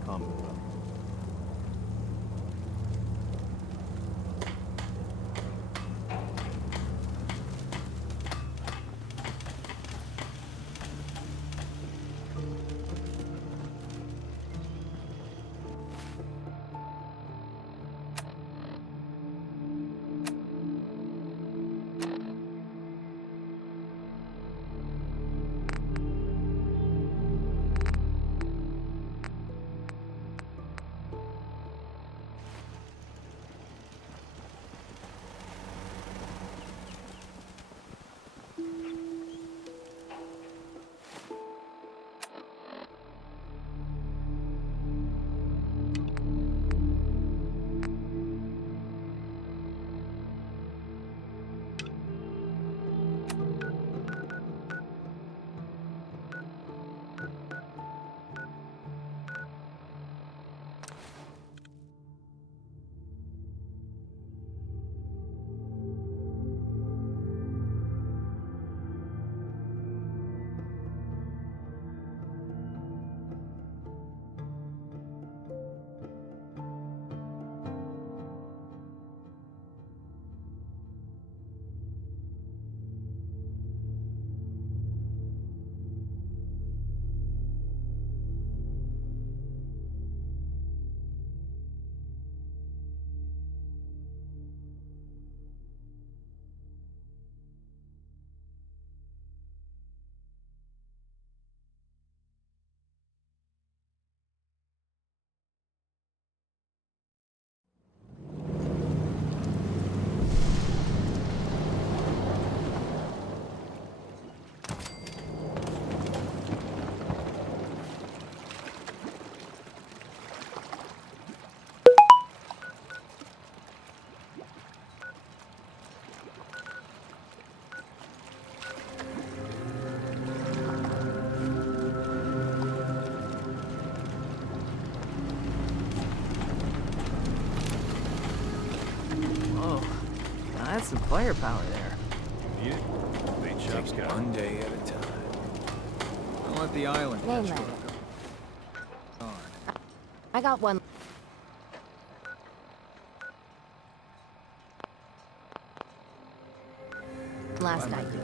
the Commonwealth. That's some firepower there. Need it? Bait shop scout. One day at a time. Don't let the island catch you Mainland. on. I got one. Last idea.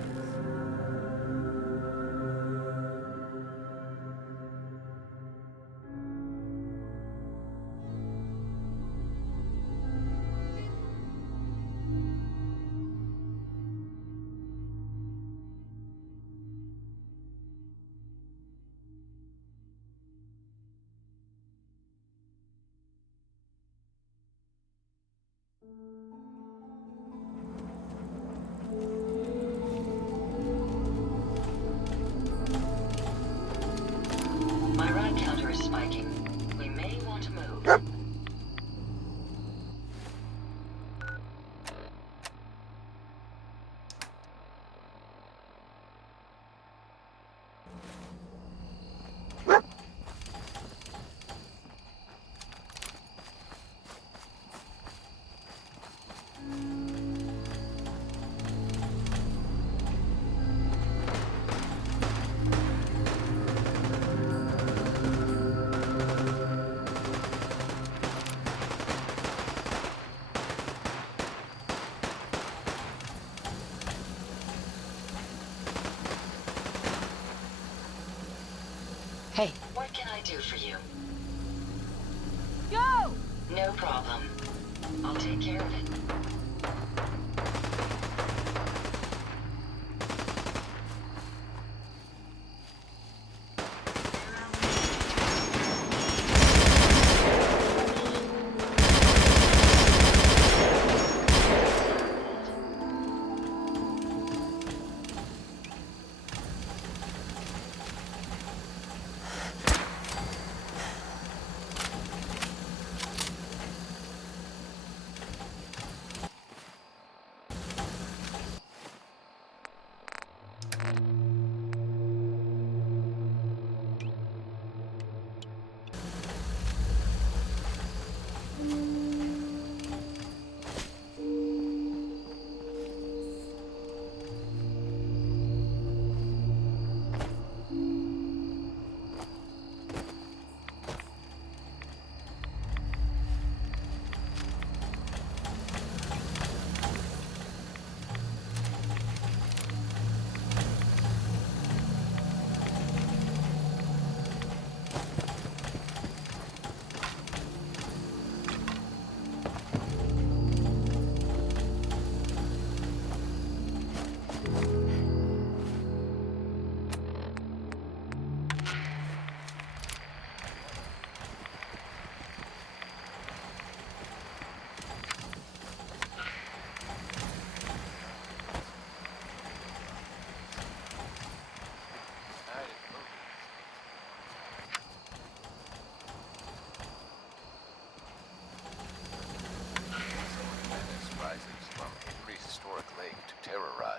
My ride counter is spiking. We may want to move. Hey. What can I do for you? Go! No problem. I'll take care of it.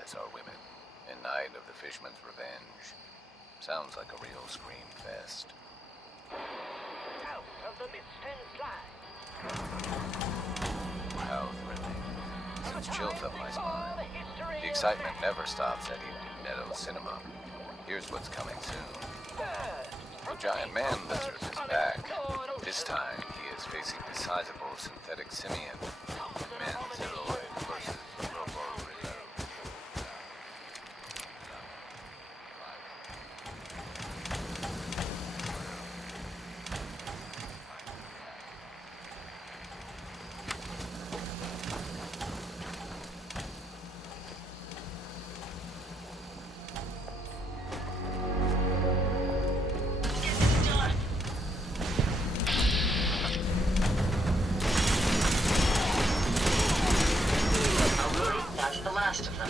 brutalize our women in night of the Fishman's revenge. Sounds like a real scream fest. Out of the mist and slide. How thrilling. Sends chills up my spine. The excitement never stops at Evening Meadow Cinema. Here's what's coming soon. The giant man lizard is back. This time, he is facing the sizable synthetic simian. Menzeroid versus Robo-Rizzo. That's the last of them.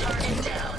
Target down.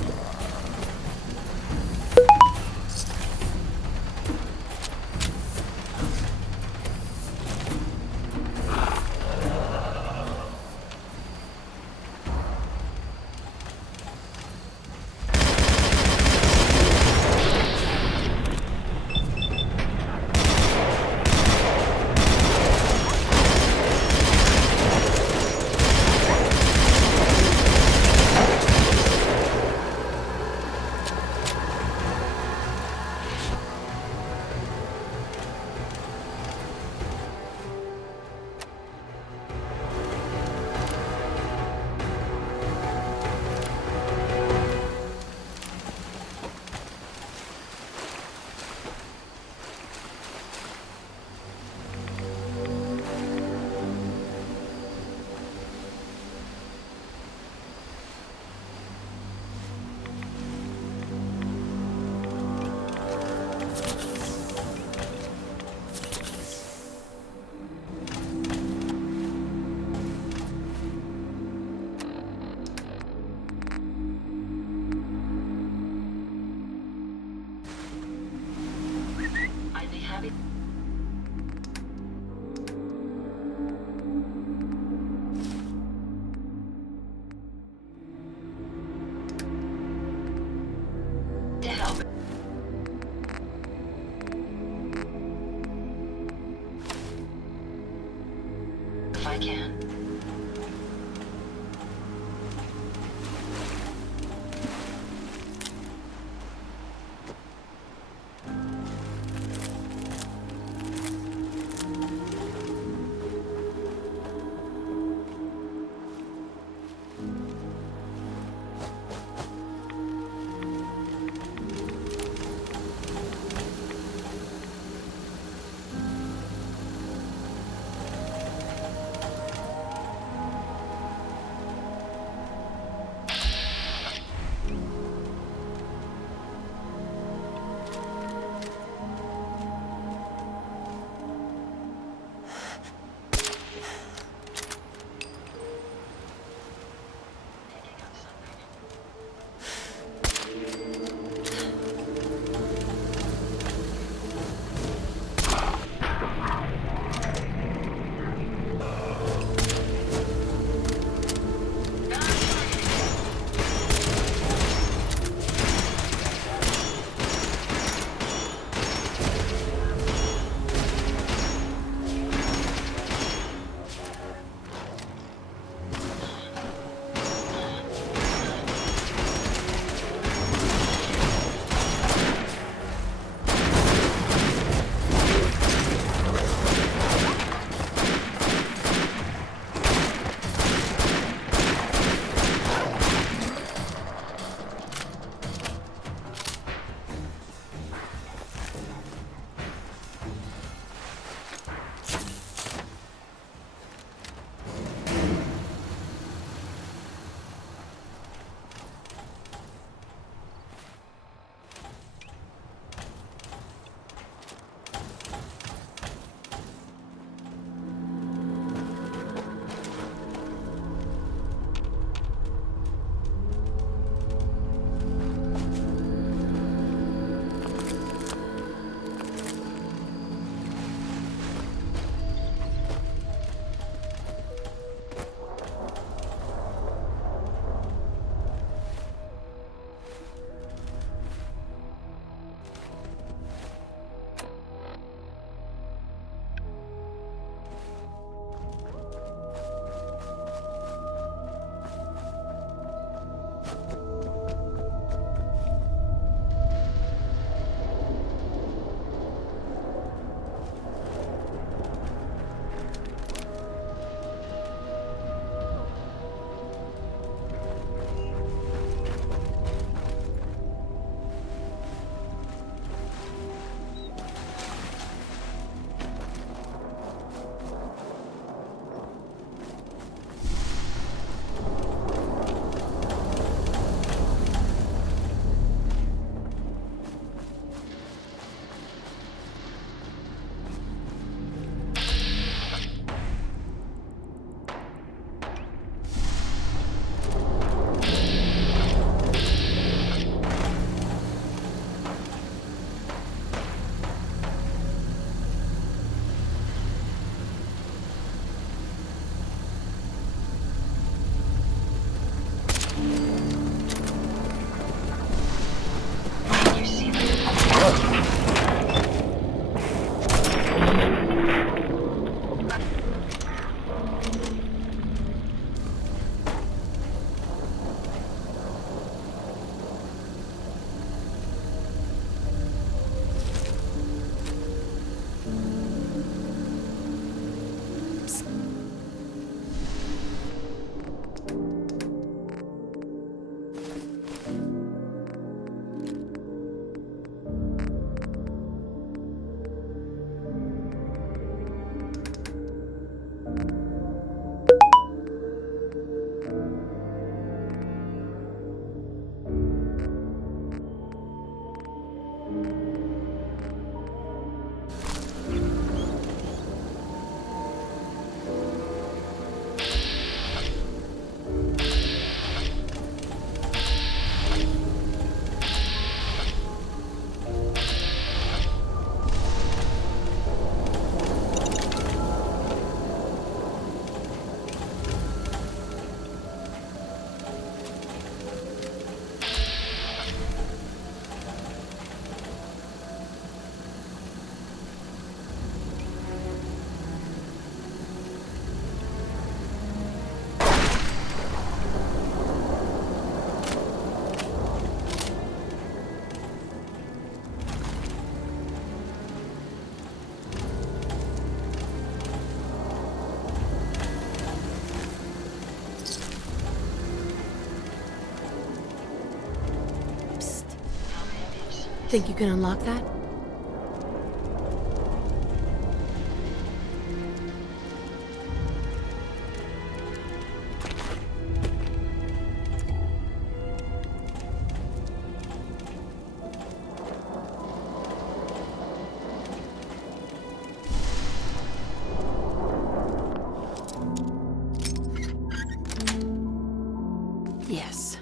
Think you can unlock that? Yes.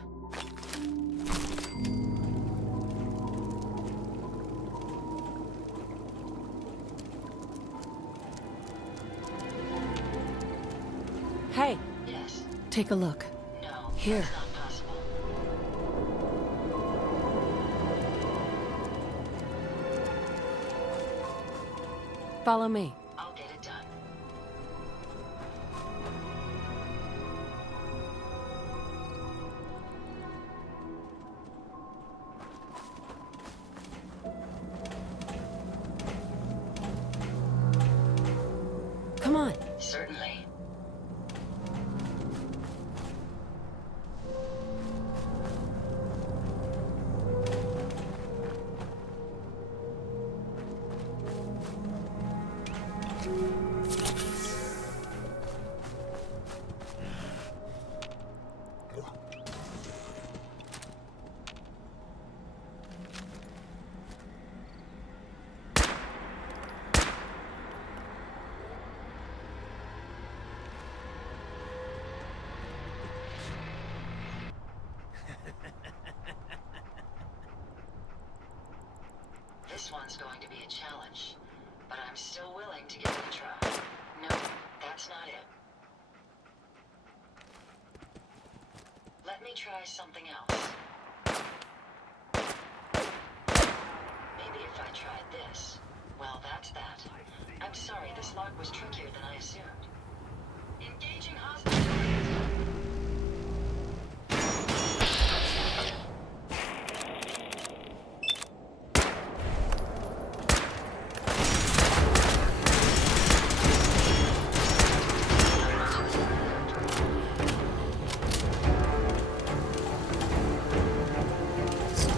Hey, Yes. take a look. No. Here. That's not possible. Follow me. I'll get it done. Come on. Certainly. This one's going to be a challenge, but I'm still willing to give it a try. No, that's not it. Let me try something else. Maybe if I tried this. Well, that's that. I'm sorry, this lock was trickier than I assumed. Engaging hostile.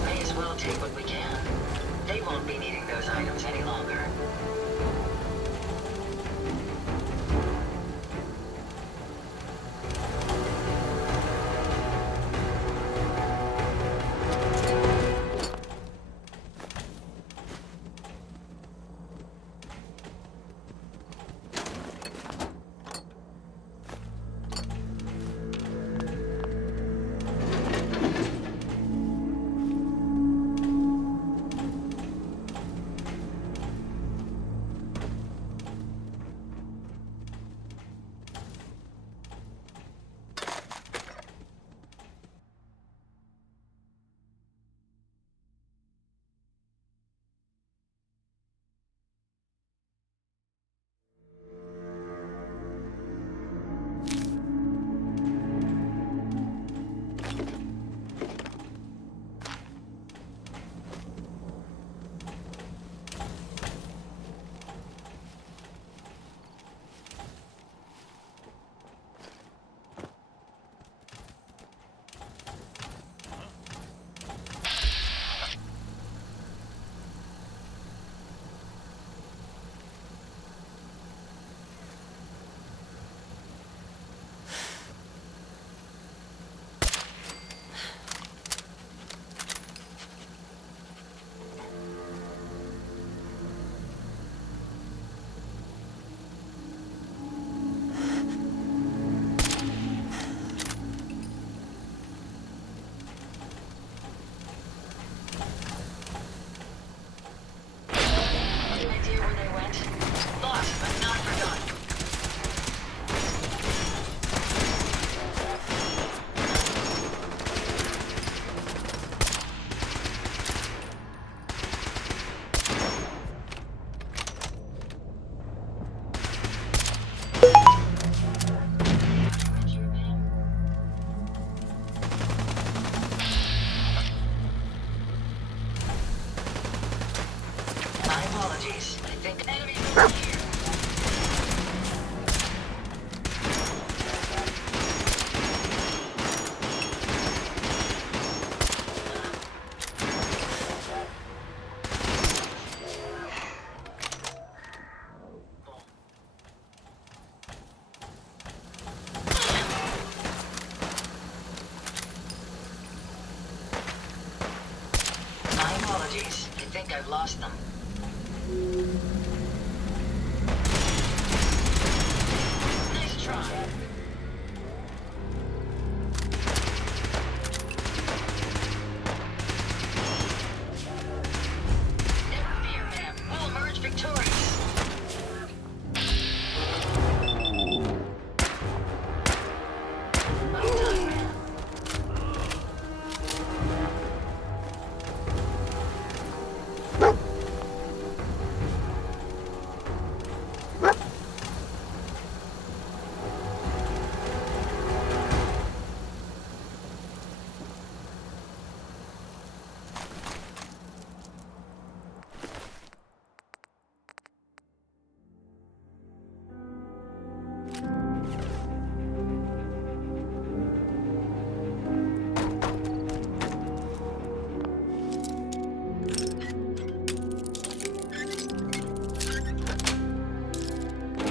May as well take what we can. They won't be needing those items any longer. lost them. Nice try. Never fear, man. We'll emerge victorious. Well done, man.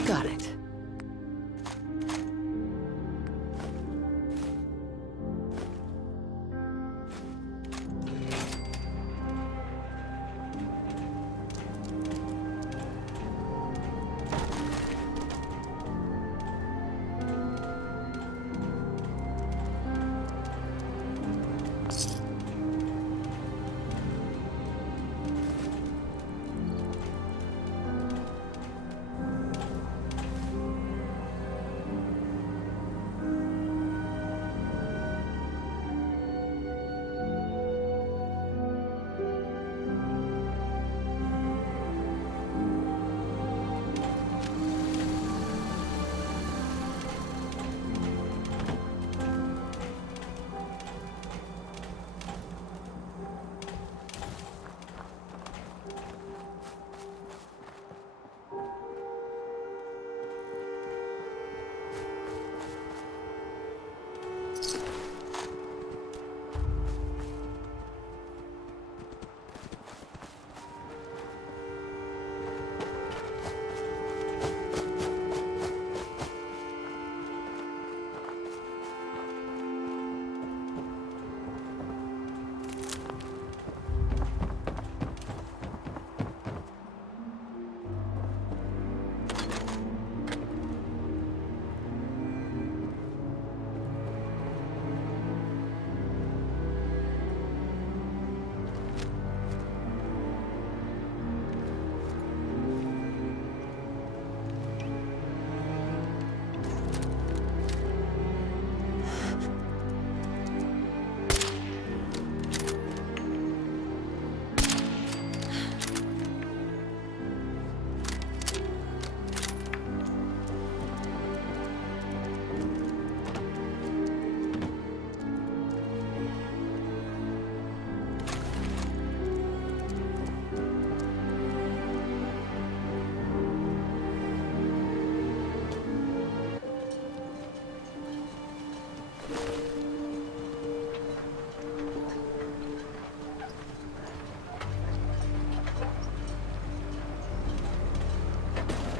Got it.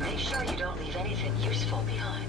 Make sure you don't leave anything useful behind.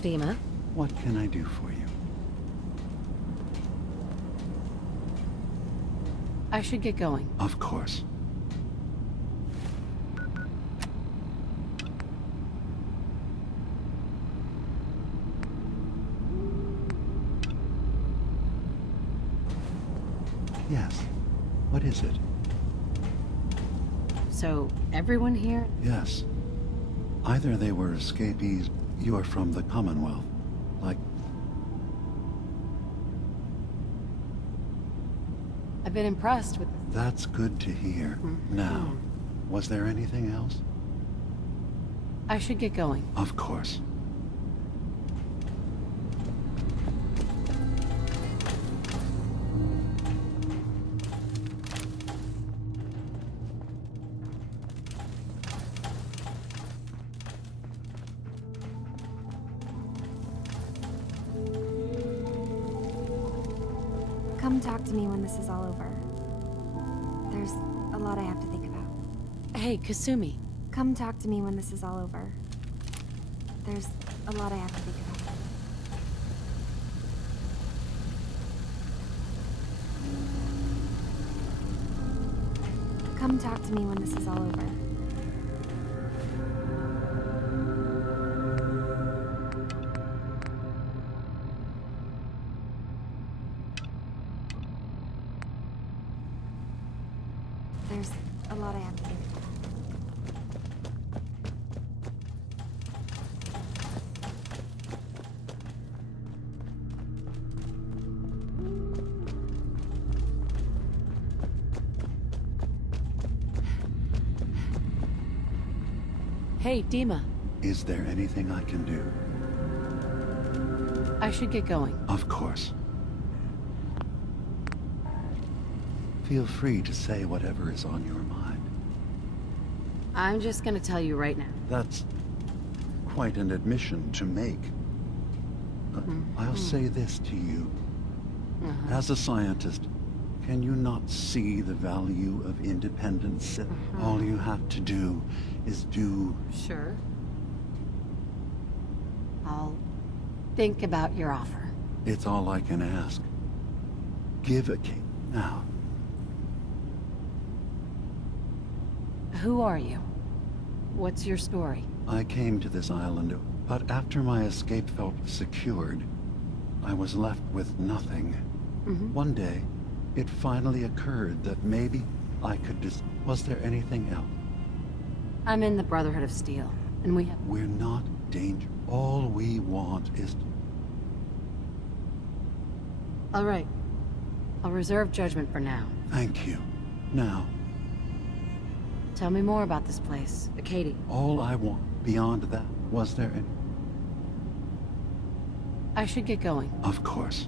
Dima. What can I do for you? I should get going. Of course. Yes. What is it? So, everyone here? Yes. Either they were escapees, you are from the Commonwealth. Like, I've been impressed with... that's good to hear. Now, was there anything else? I should get going. Of course. Come talk to me when this is all over. There's a lot I have to think about. Hey, Kasumi. Come talk to me when this is all over. There's a lot I have to think about. Come talk to me when this is all over. There's a lot I have to think about. Hey, Dima. Is there anything I can do? I should get going. Of course. Feel free to say whatever is on your mind. I'm just gonna tell you right now. That's quite an admission to make. I'll say this to you. As a scientist, can you not see the value of independence? All you have to do is do... Sure. I'll think about your offer. It's all I can ask. Give a king now. Who are you? What's your story? I came to this island, but after my escape felt secured, I was left with nothing. One day, it finally occurred that maybe I could Was there anything else? I'm in the Brotherhood of Steel, and we have... We're not danger. All we want is... All right. I'll reserve judgment for now. Thank you. Now, Tell me more about this place, Katie. all I want beyond that, was there any... I should get going. Of course.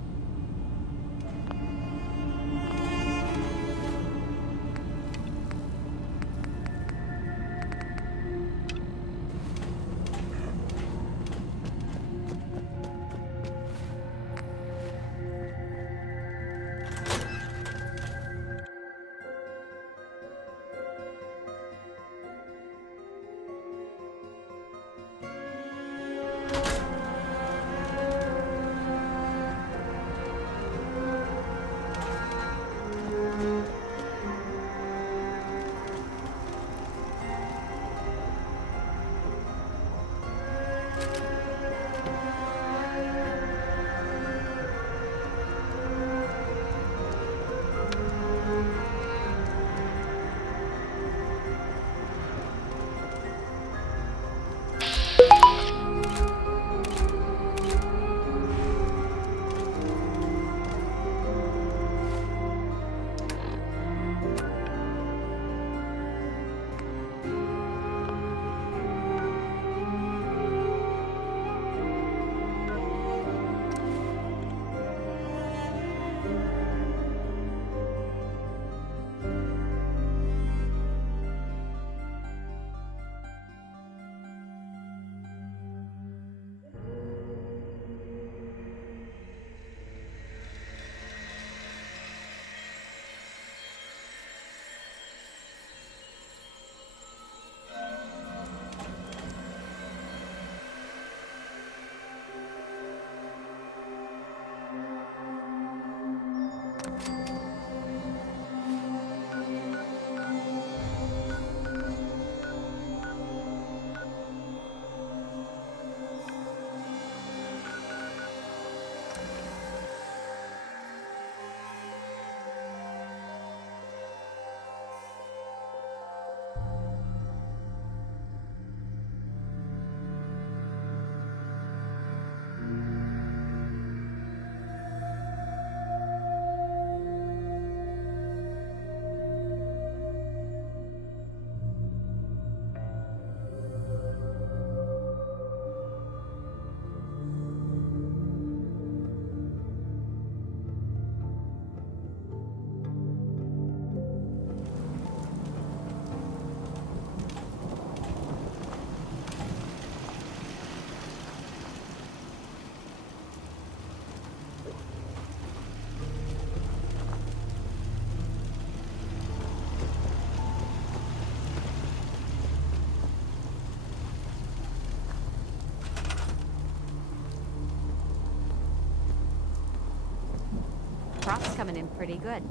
crop's coming in pretty good.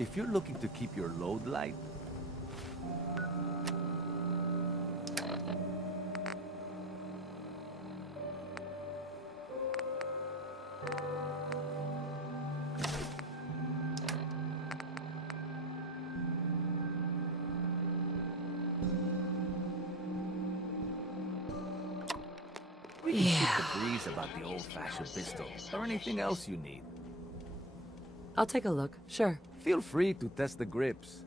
If you're looking to keep your load light, we can shoot the breeze about the old-fashioned pistol or anything else you need. I'll take a look, sure. Feel free to test the grips.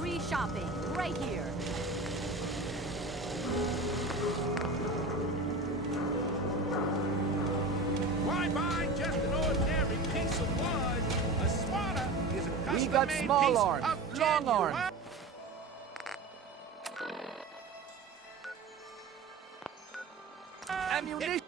Free shopping, right here. Why buy just an ordinary piece of wood? A swatter is a We custom-made got small piece arms, of long genuine- arms. Ammunition!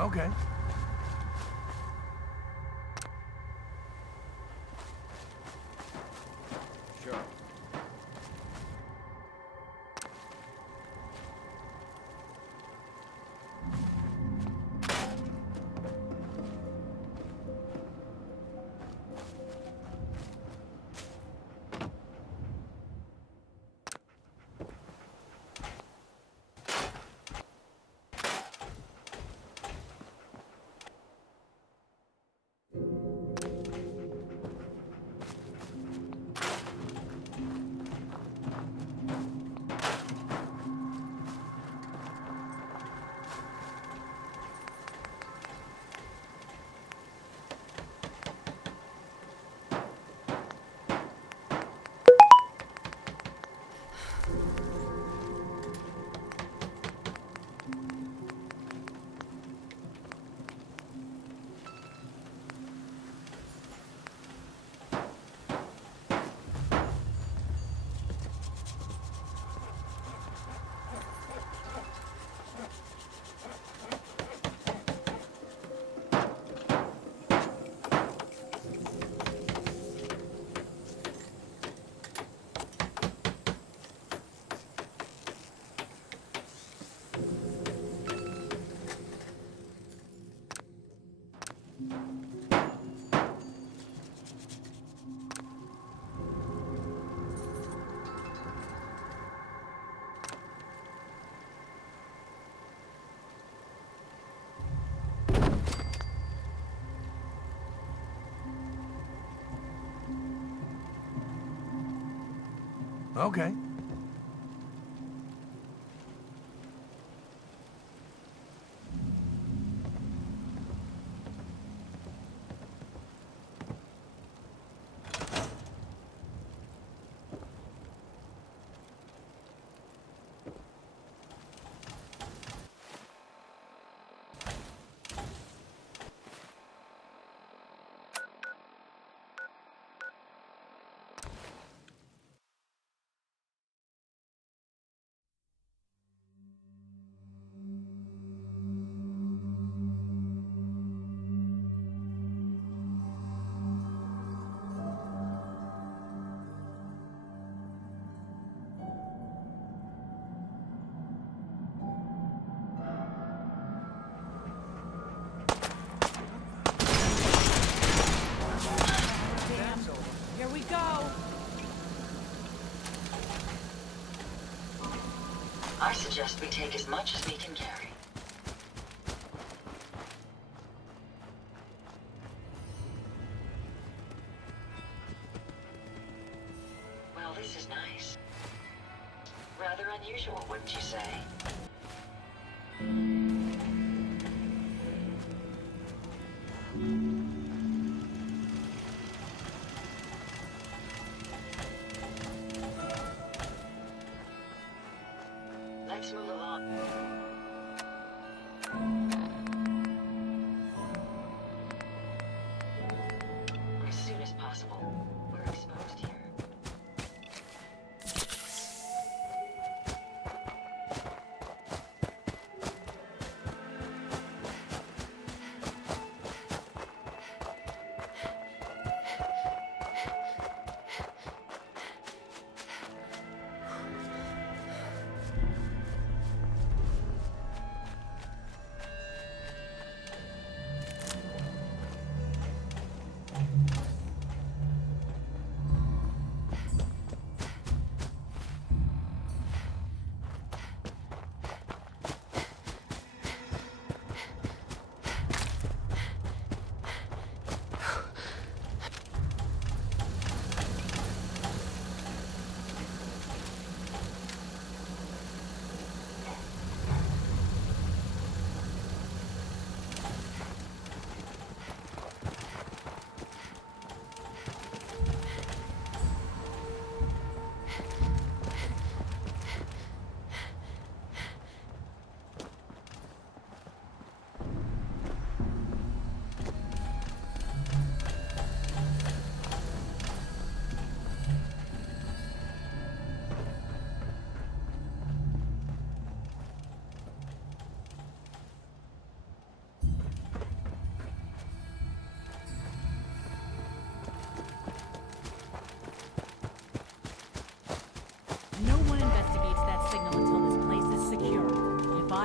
Okay. Sure. Okay. Here we go. I suggest we take as much as we can carry. Well, this is nice. Rather unusual, wouldn't you say? Let's move along. As soon as possible. We're exposed here.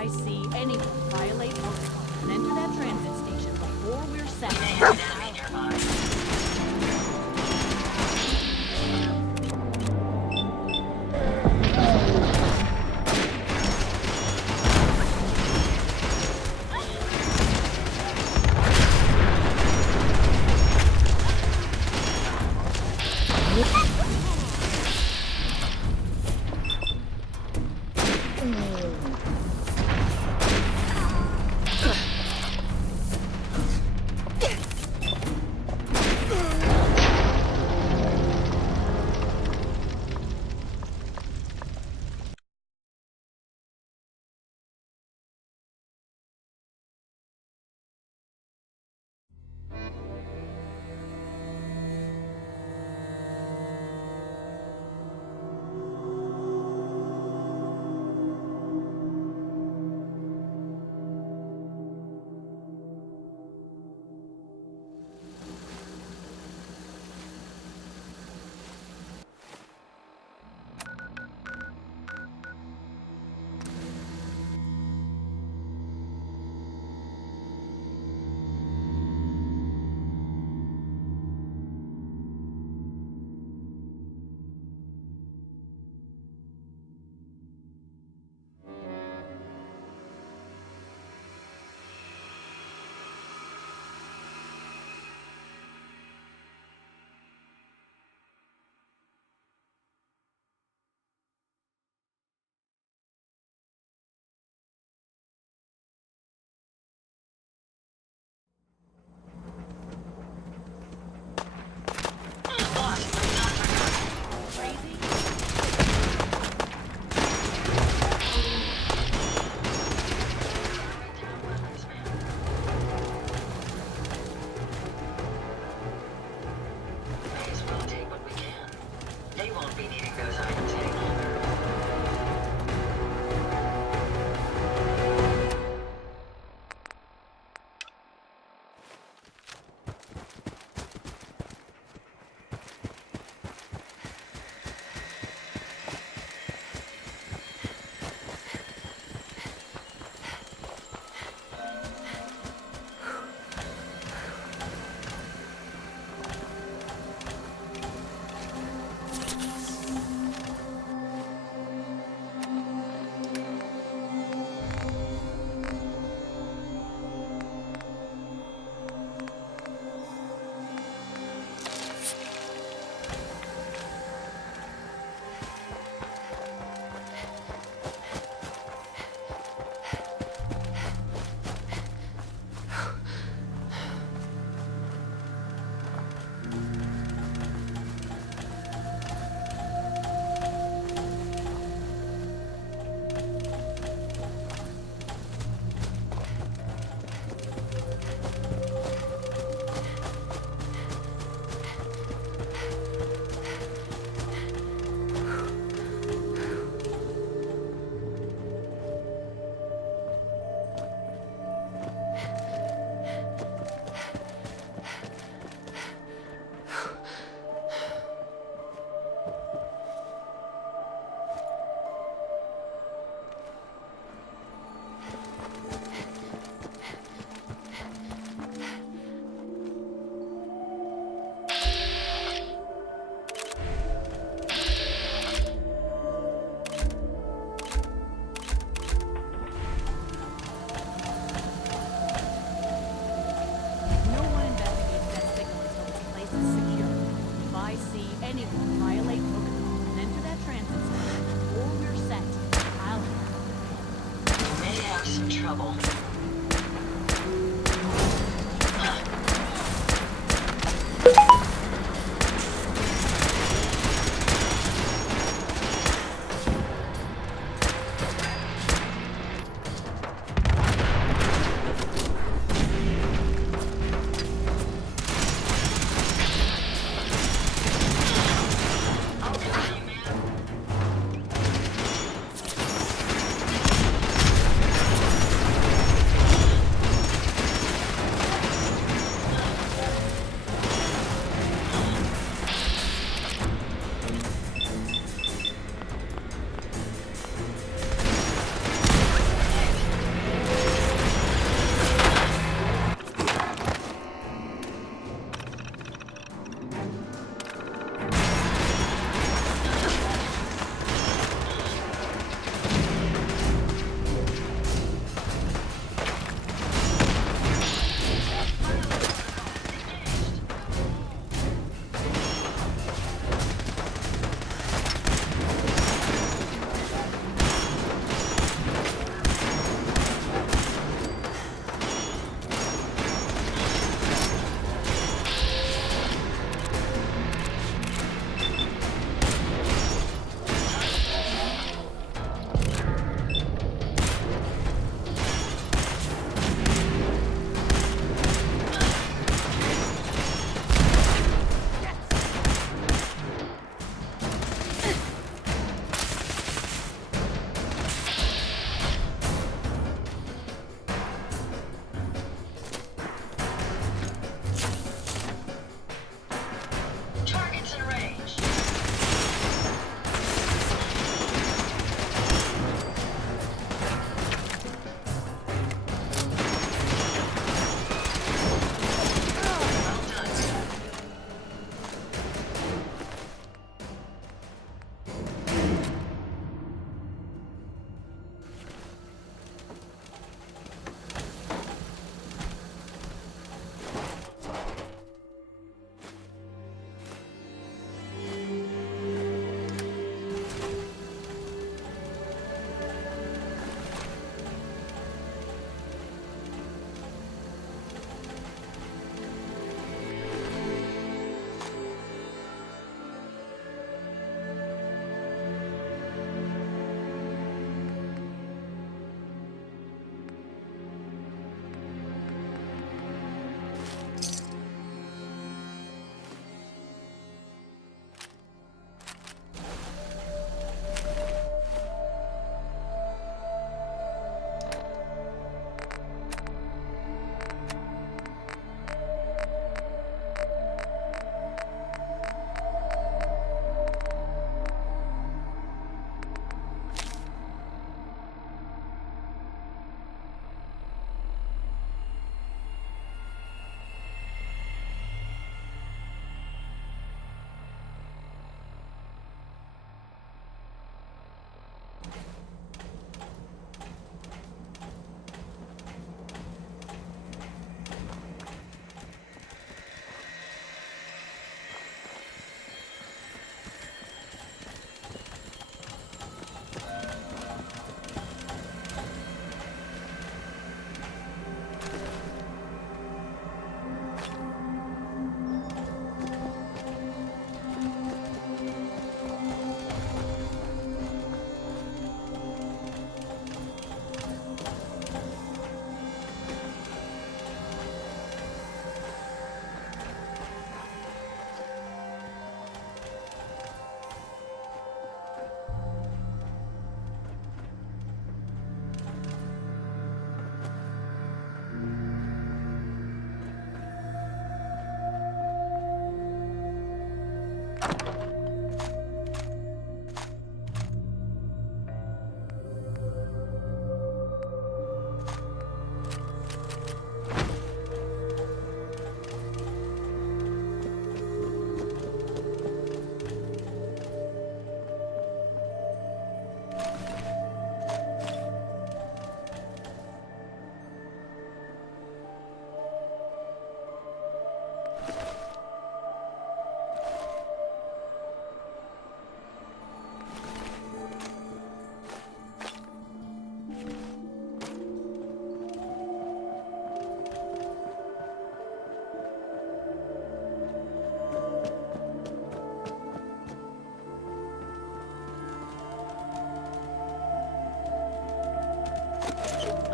I see anyone violate protocol and enter that transit station before we're set. We may have an enemy nearby.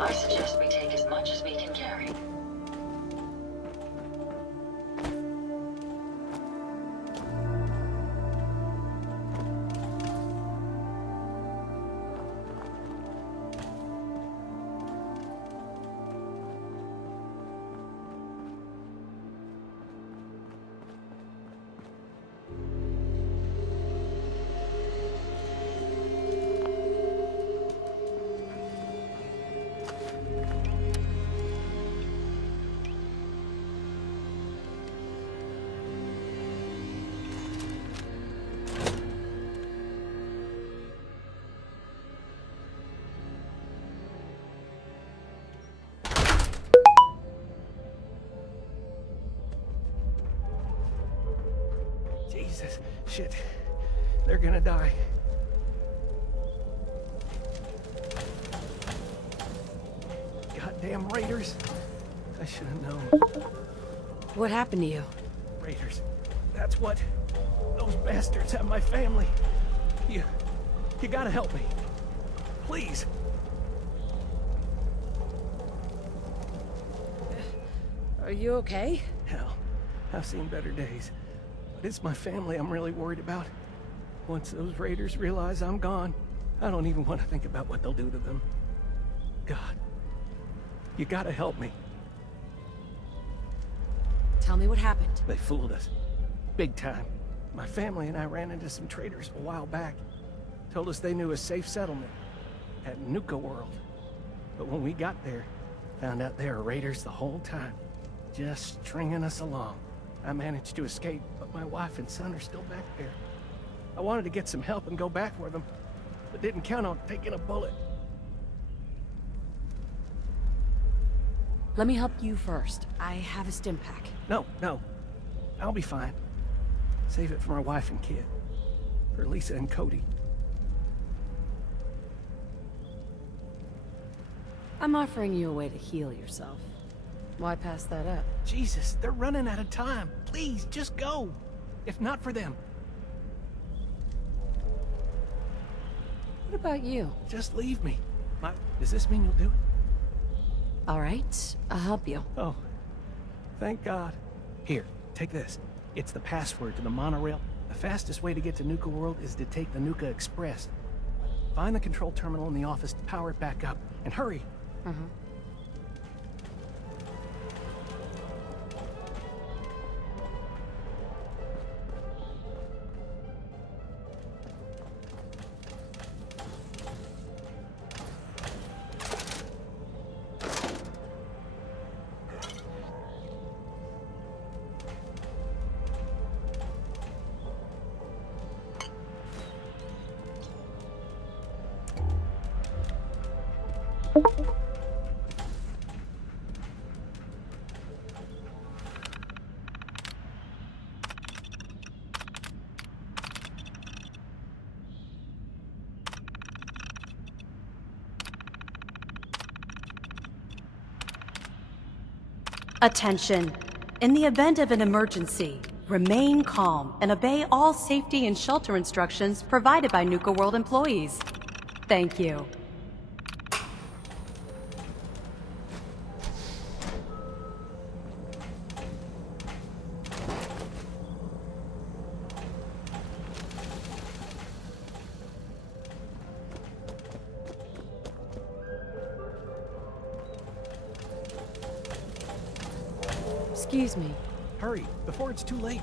I suggest we take as much as we can carry. Jesus, shit. They're gonna die. Goddamn raiders. I should have known. What happened to you? Raiders. That's what. Those bastards have my family. You gotta help me. Please. Are you okay? Hell, I've seen better days. But it's my family I'm really worried about. Once those raiders realize I'm gone, I don't even want to think about what they'll do to them. God, you gotta help me. Tell me what happened. They fooled us. Big time. My family and I ran into some traders a while back. Told us they knew a safe settlement at Nuka World. But when we got there, found out they were raiders the whole time. Just stringing us along. I managed to escape, but my wife and son are still back there. I wanted to get some help and go back for them, but didn't count on taking a bullet. Let me help you first. I have a stim pack. No. I'll be fine. Save it for my wife and kid. For Lisa and Cody. I'm offering you a way to heal yourself. Why pass that up? Jesus, they're running out of time. Please, just go. If not for them. What about you? Just leave me. Does this mean you'll do it? All right, I'll help you. Oh, thank God. Here, take this. It's the password to the monorail. The fastest way to get to Nuka World is to take the Nuka Express. Find the control terminal in the office to power it back up. And hurry. Attention. In the event of an emergency, remain calm and obey all safety and shelter instructions provided by Nuka World employees. Thank you. Excuse me. Hurry, before it's too late.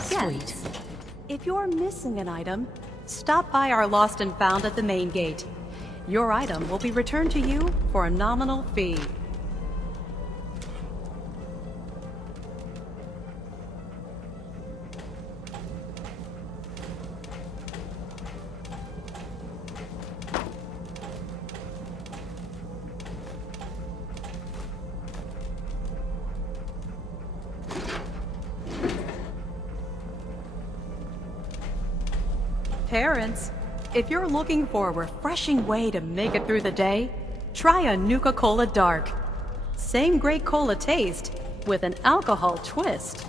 Sweet. If you're missing an item, stop by our Lost and Found at the main gate. Your item will be returned to you for a nominal fee. Parents, if you're looking for a refreshing way to make it through the day, try a Nuka-Cola Dark. Same great cola taste, with an alcohol twist.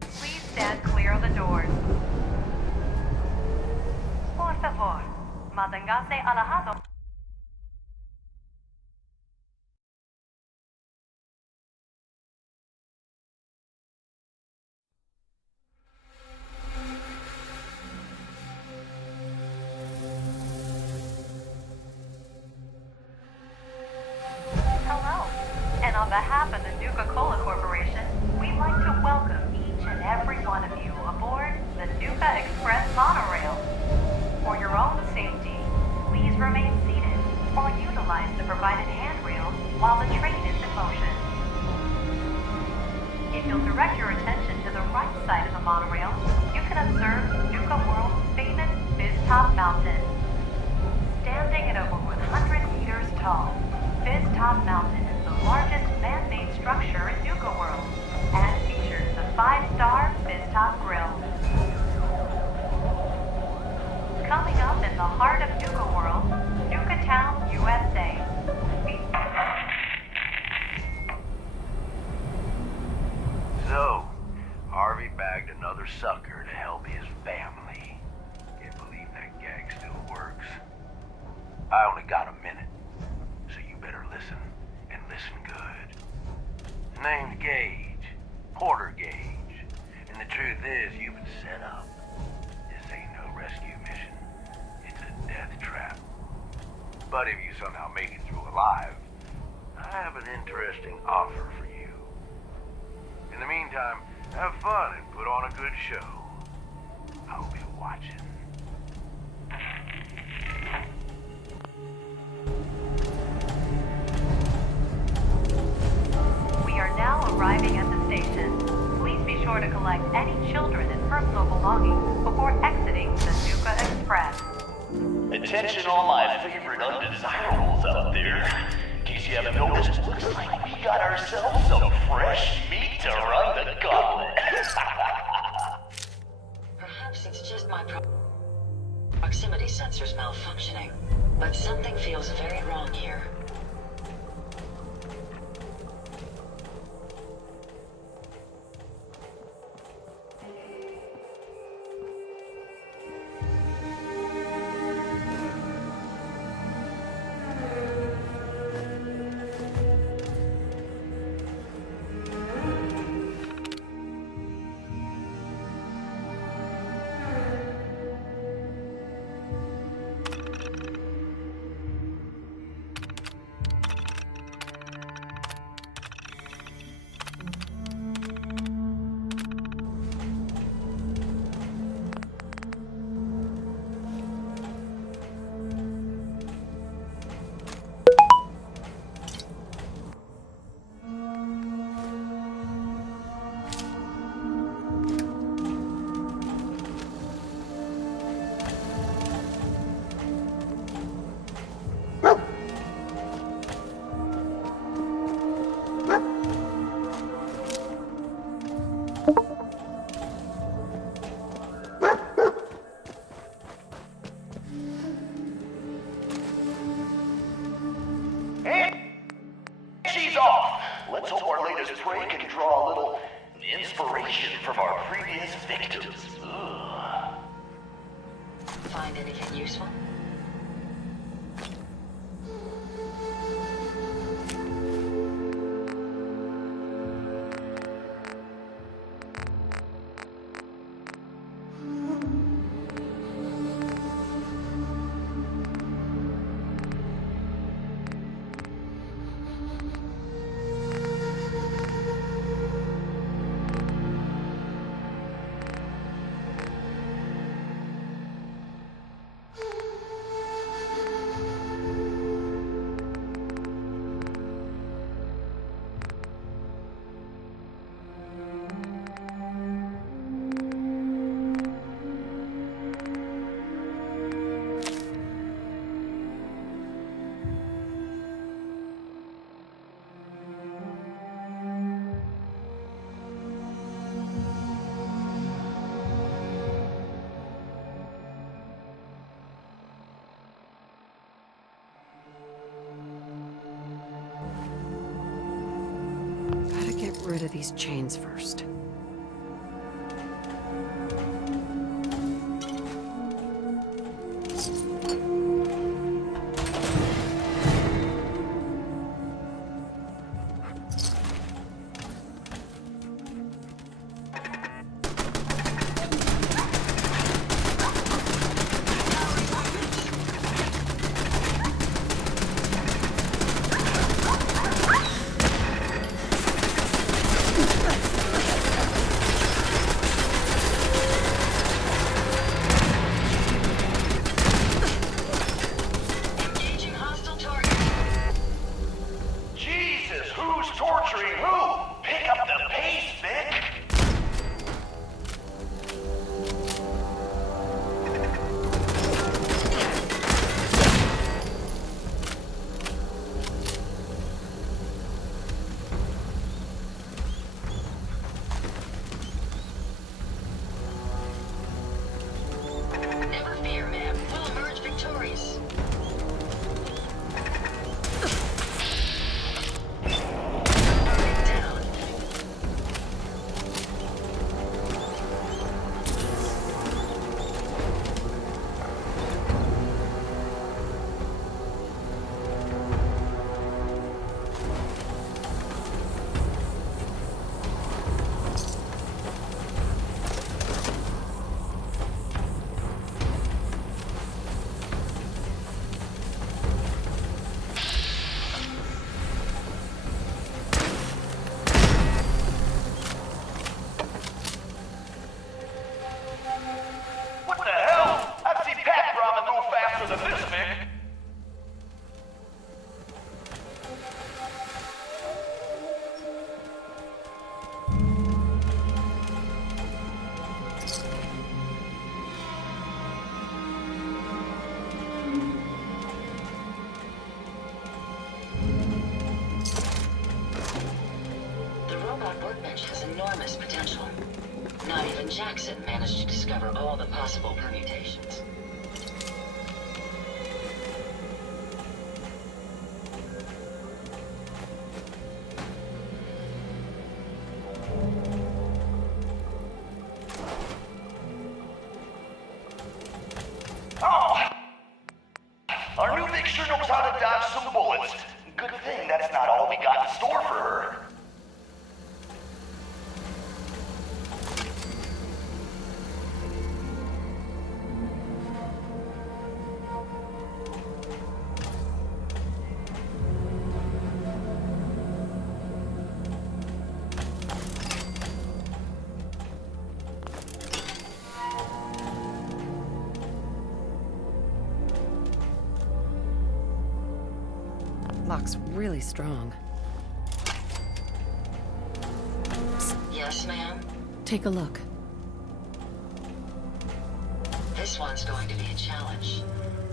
Please stand clear of the doors. Por favor, manténgase alejado. Hello, and on behalf of the Nuka-Cola Corporation, we'd like to welcome each and every one of you aboard the Nuka Express monorail. For your own safety, please remain seated or utilize the provided handrails while the train is in motion. If you'll direct your attention to the right side of the monorail, you can observe Nuka World's famous Fizz-Top Mountain. Standing at over 100 meters tall, Fizz-Top Mountain is the largest man-made structure in Nuka World and features the 5-star Fizz-Top Grill. Coming up in the heart of Nuka World, Nuka Town, USA. So, Harvey bagged another sucker to help his family. Can't believe that gag still works. I only got a minute, so you better listen, and listen good. Name's Gage, Porter Gage, and the truth is you've been set up. This ain't no rescue mission. It's a death trap. But if you somehow make it through alive, I have an interesting offer for you. In the meantime, have fun and put on a good show. I'll be watching. We are now arriving at the station. Please be sure to collect any children and personal belongings before exiting the Nuka Express. Attention all my favorite undesirables out there. In case you haven't noticed, looks like we got ourselves some fresh meat to run the gauntlet. Perhaps it's just my proximity sensors malfunctioning, but something feels very wrong here. find anything useful? Gotta get rid of these chains first. enormous potential. Not even Jackson managed to discover all the possible permutations. Oh! Our new big sure knows how to dodge some bullets. Good thing that's not all we got in store for her. Lock's really strong. Yes, ma'am? Take a look. This one's going to be a challenge,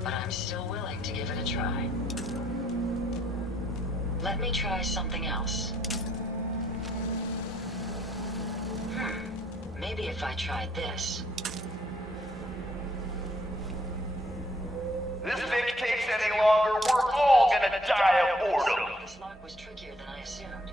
but I'm still willing to give it a try. Let me try something else. Maybe if I tried this. This bitch takes any longer, we're all gonna die of boredom. This lock was trickier than I assumed.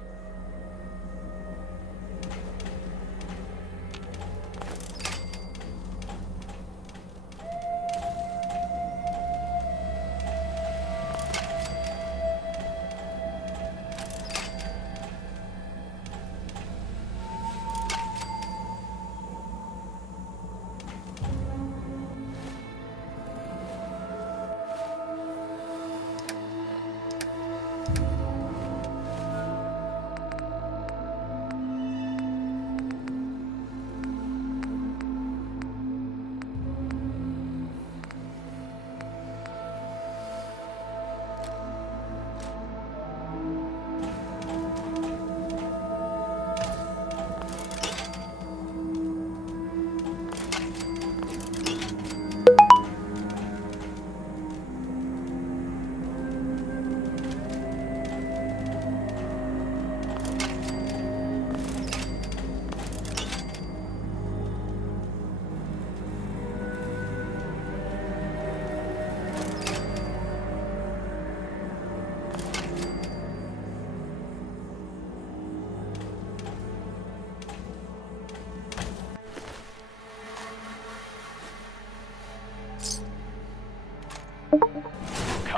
Come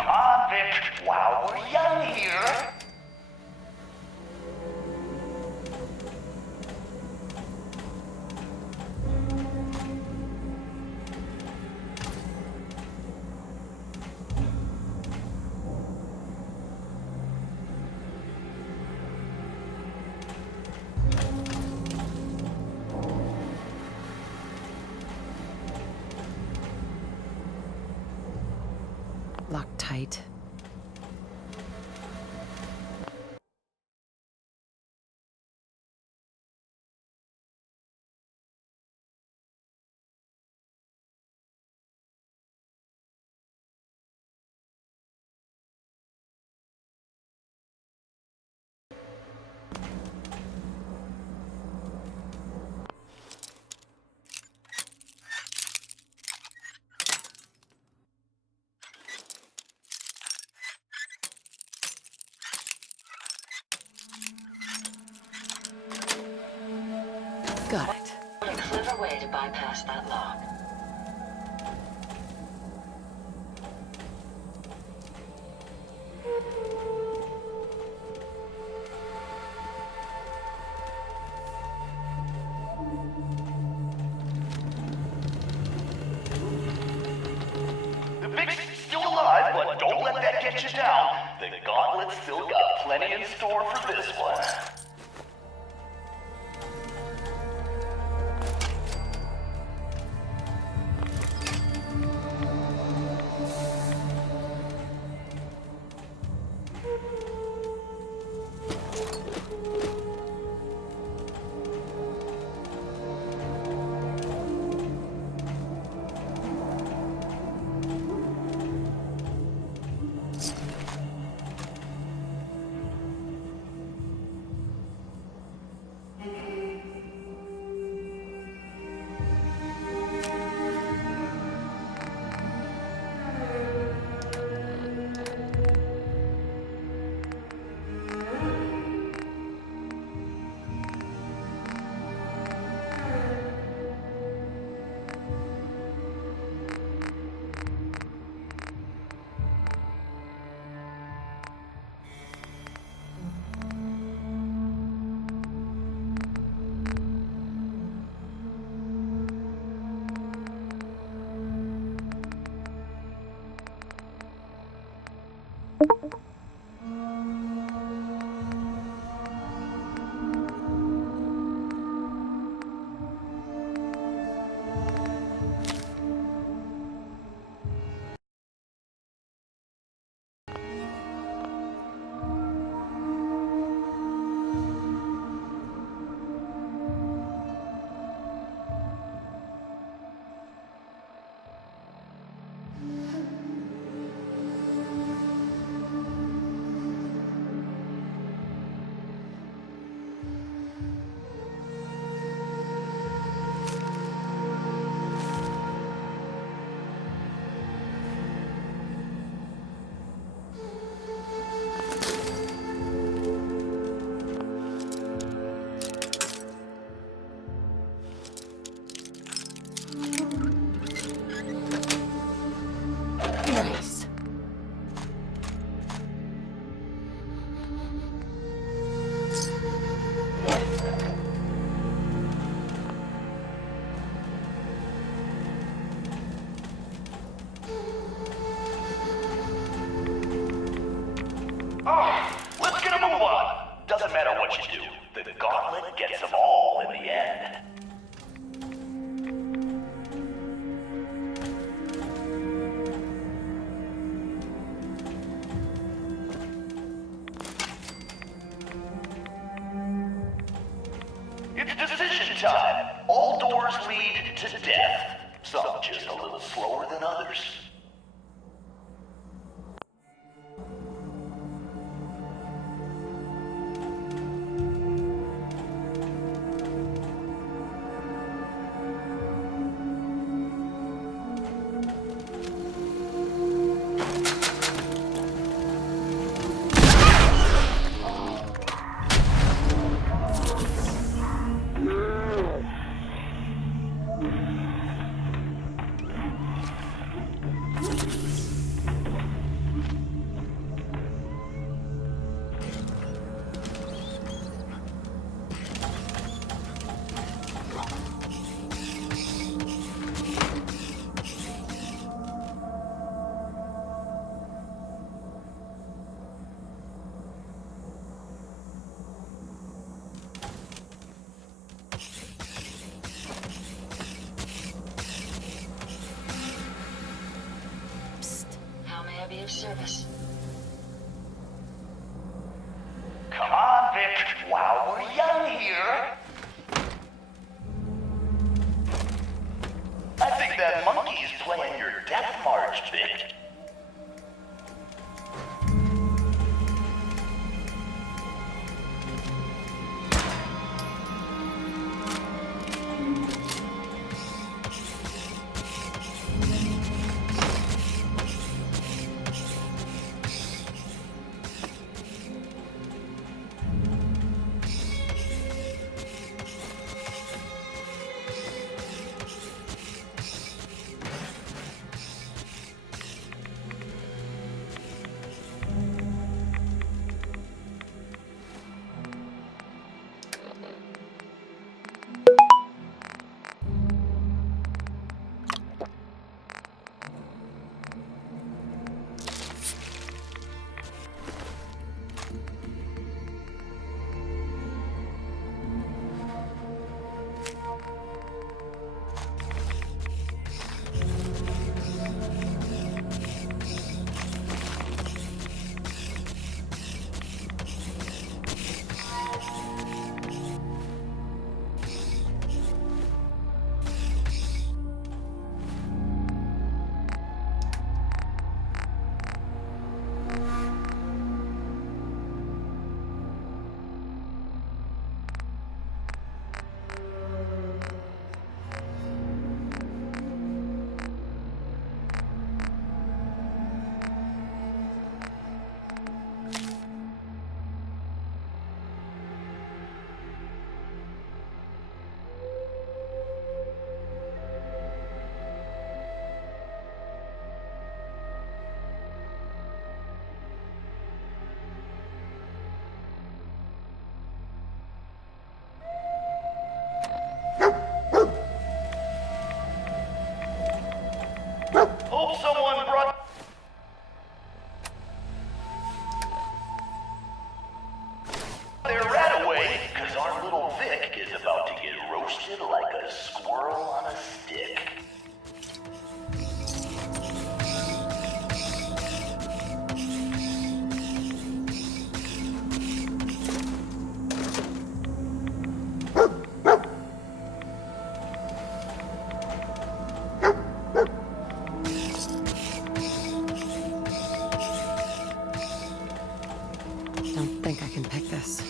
on, Vic, while we're young here. Locked tight. Got it. A clever way to bypass that lock. The Vic's still alive, but don't let that get you down. The Gauntlet's still got plenty in store for this one. Nice. Let's get a move on. Doesn't matter what you do, the Gauntlet gets them all in the end. It's decision time. All doors lead to death. Some just a little slower than others. beast. How may I be of service? Come on, Vic, while we're young here. I think that monkey's playing your death march, Vic. Hope someone brought... their rat away, because our little Vic is about to get roasted like a squirrel on a stick. Don't think I can pick this.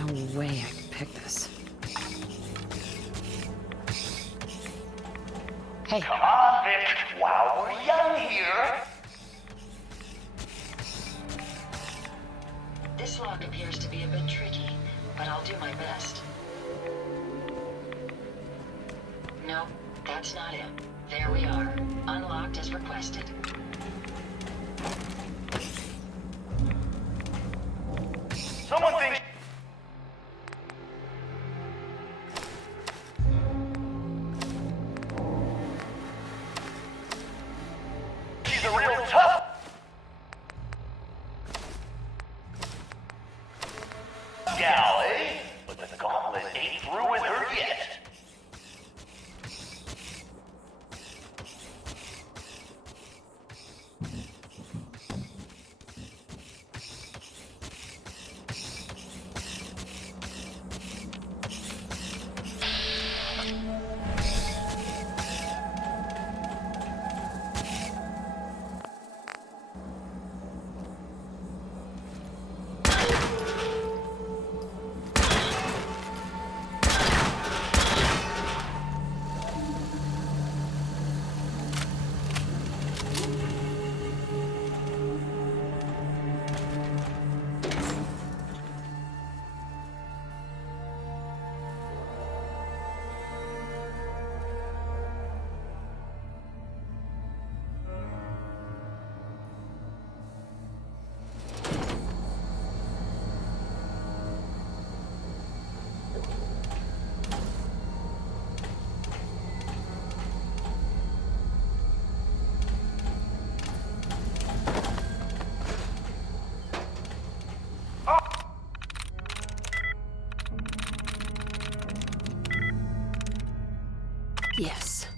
No way I can pick this. Hey. Come on, Vic, while we're young here. This lock appears to be a bit tricky, but I'll do my best. No, that's not it. There we are. Unlocked as requested. Someone thinks... she's a real tough... gal, eh? But the gauntlet ain't through with her yet. Yes.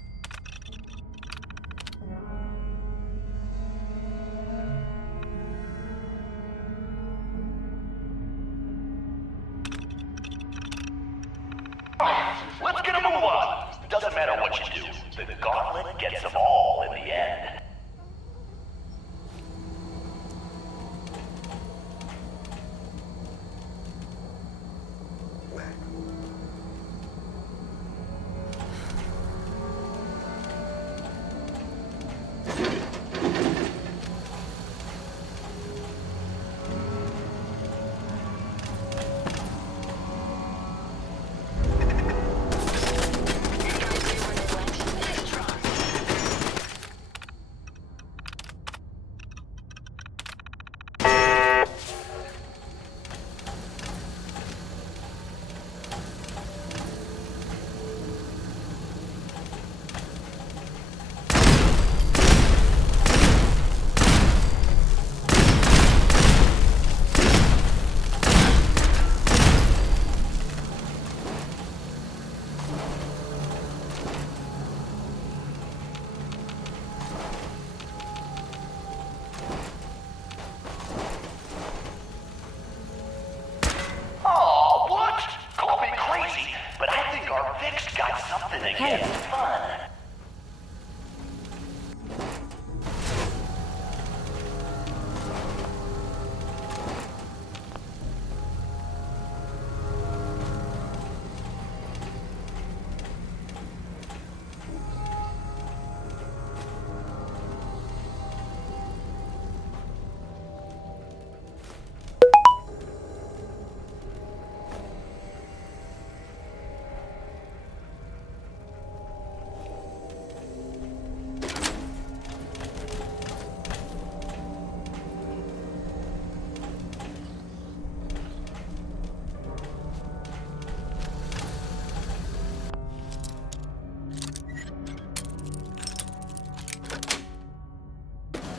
Let's get a move on. Doesn't matter what you do. The gauntlet gets them all in the end.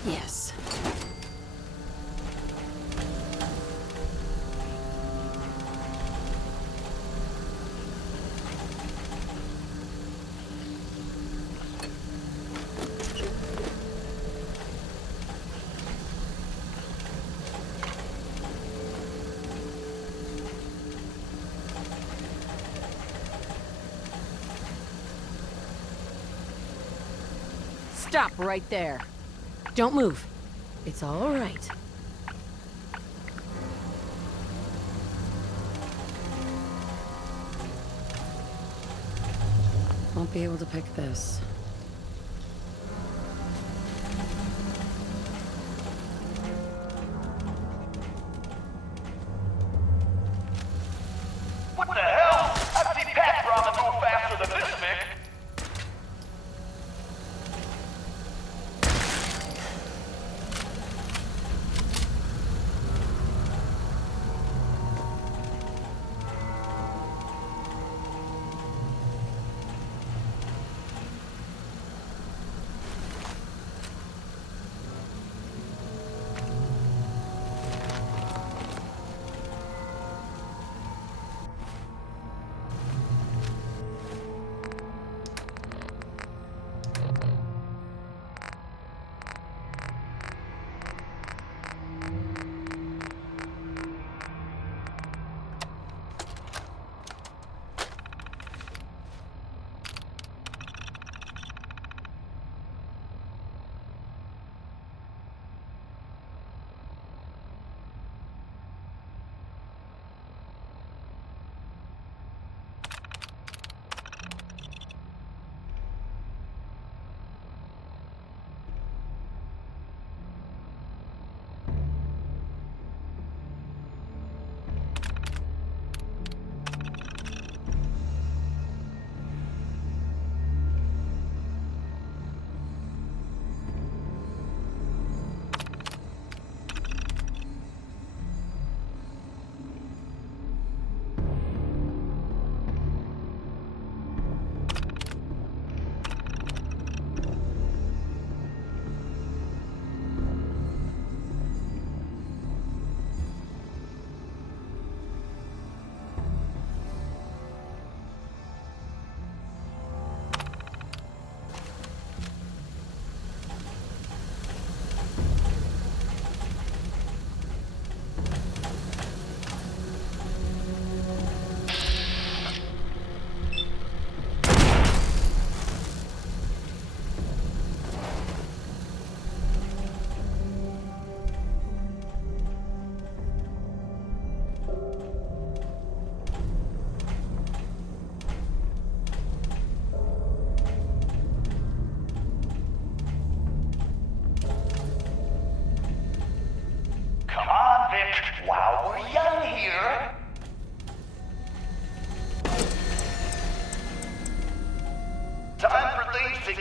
Yes. Stop right there. Don't move. It's all right. Won't be able to pick this. What the hell? I've seen Pat Ramen move faster than this, Vic.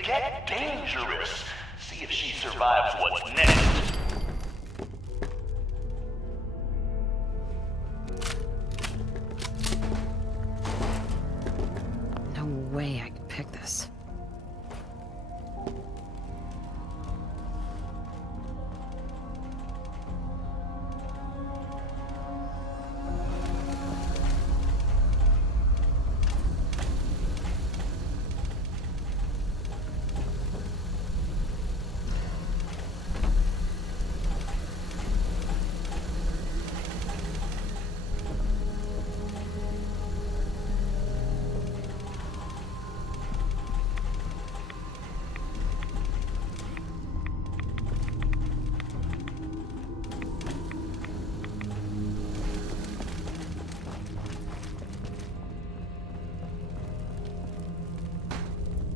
get dangerous. See if she survives what's next. No way I could pick this.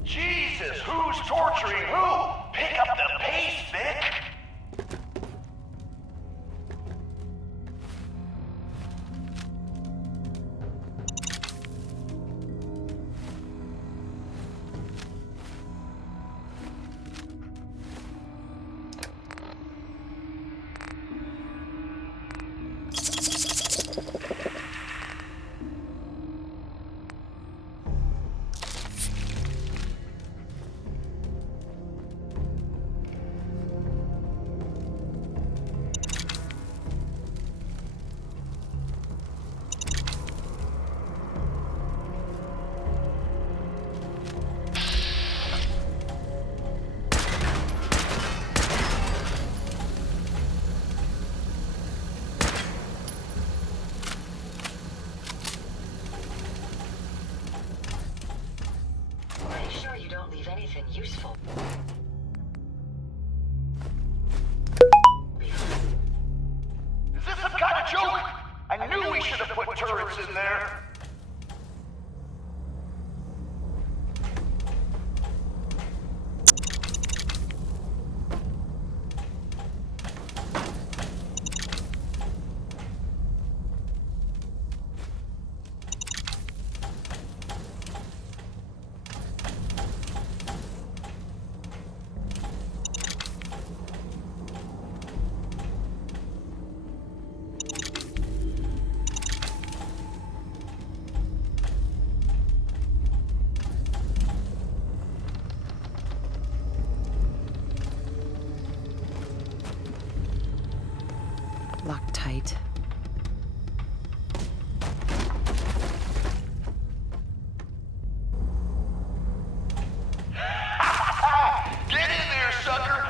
Jesus, who's torturing who? Pick up the pace, Vic! Are you sure you don't leave anything useful? Is this some kind of joke? I knew we should have put turrets in there. Locked tight. Get in there, sucker!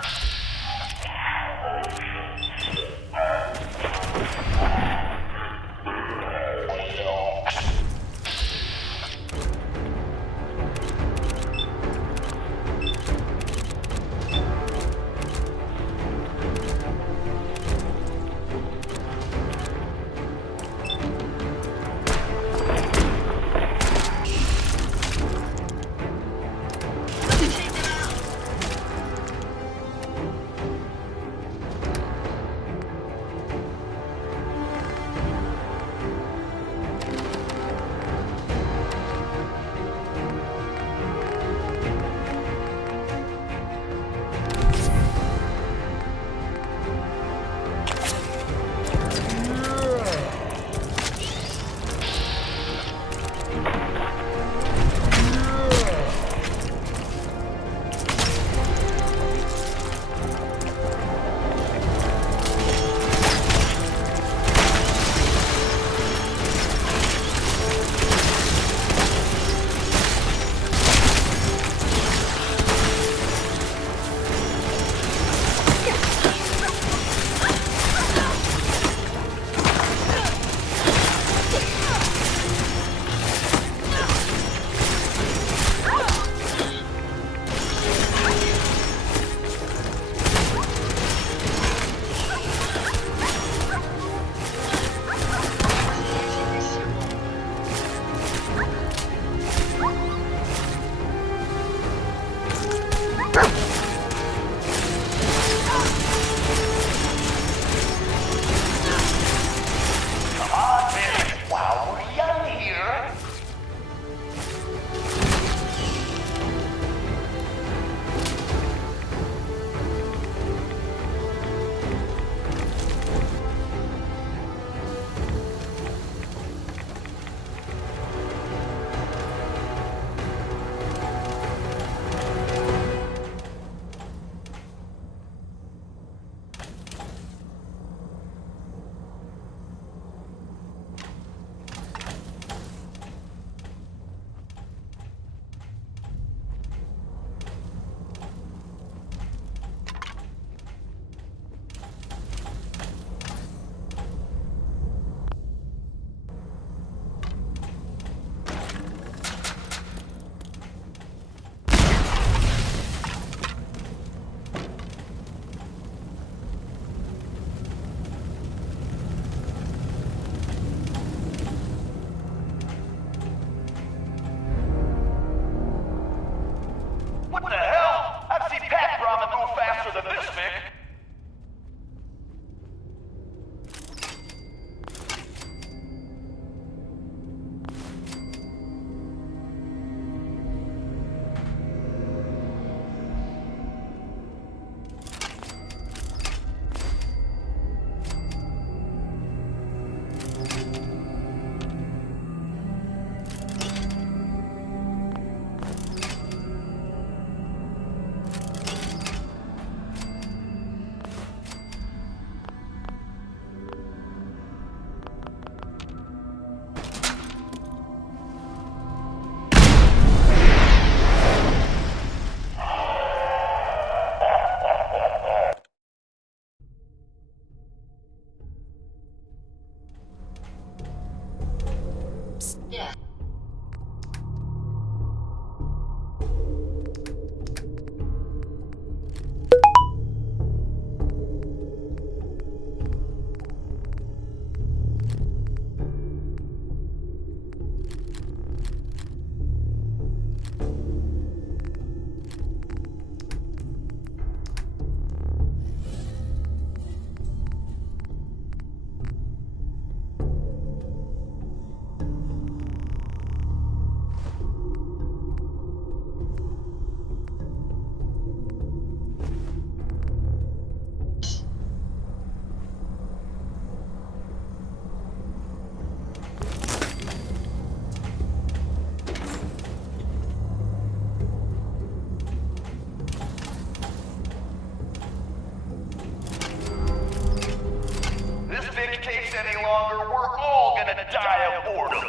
gonna die of boredom.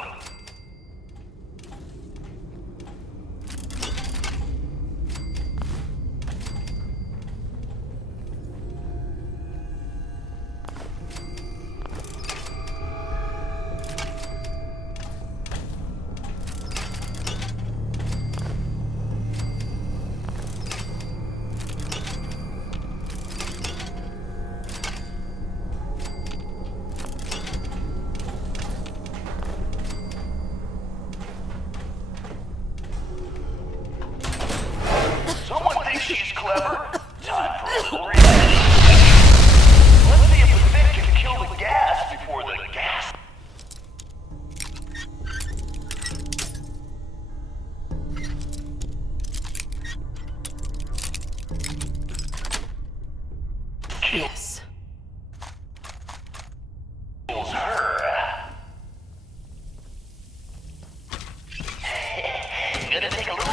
Someone thinks she's clever? Time for a little revenge. Let's see if the fit can kill the gas before the gas. Yes. Kills her. Gonna take a little.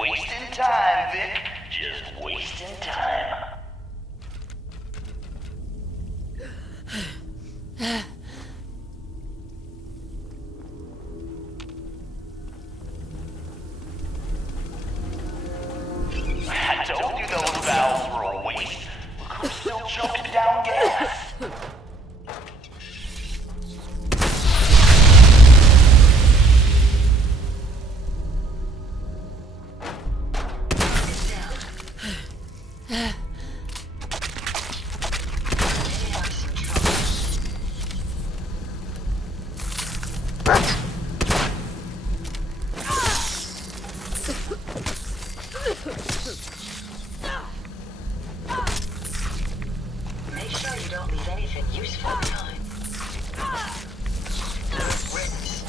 Wasting time, Vic. Just wasting time. I told you those valves were a waste. Look who's still choking down gas. Make sure you don't leave anything useful behind. Good riddance.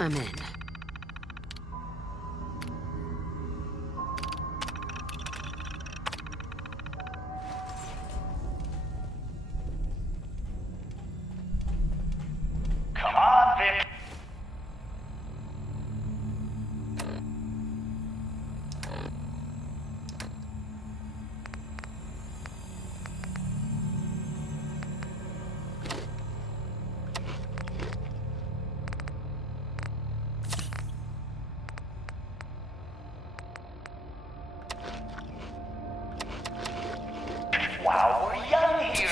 I'm in. Come on, Vic. While we're young here.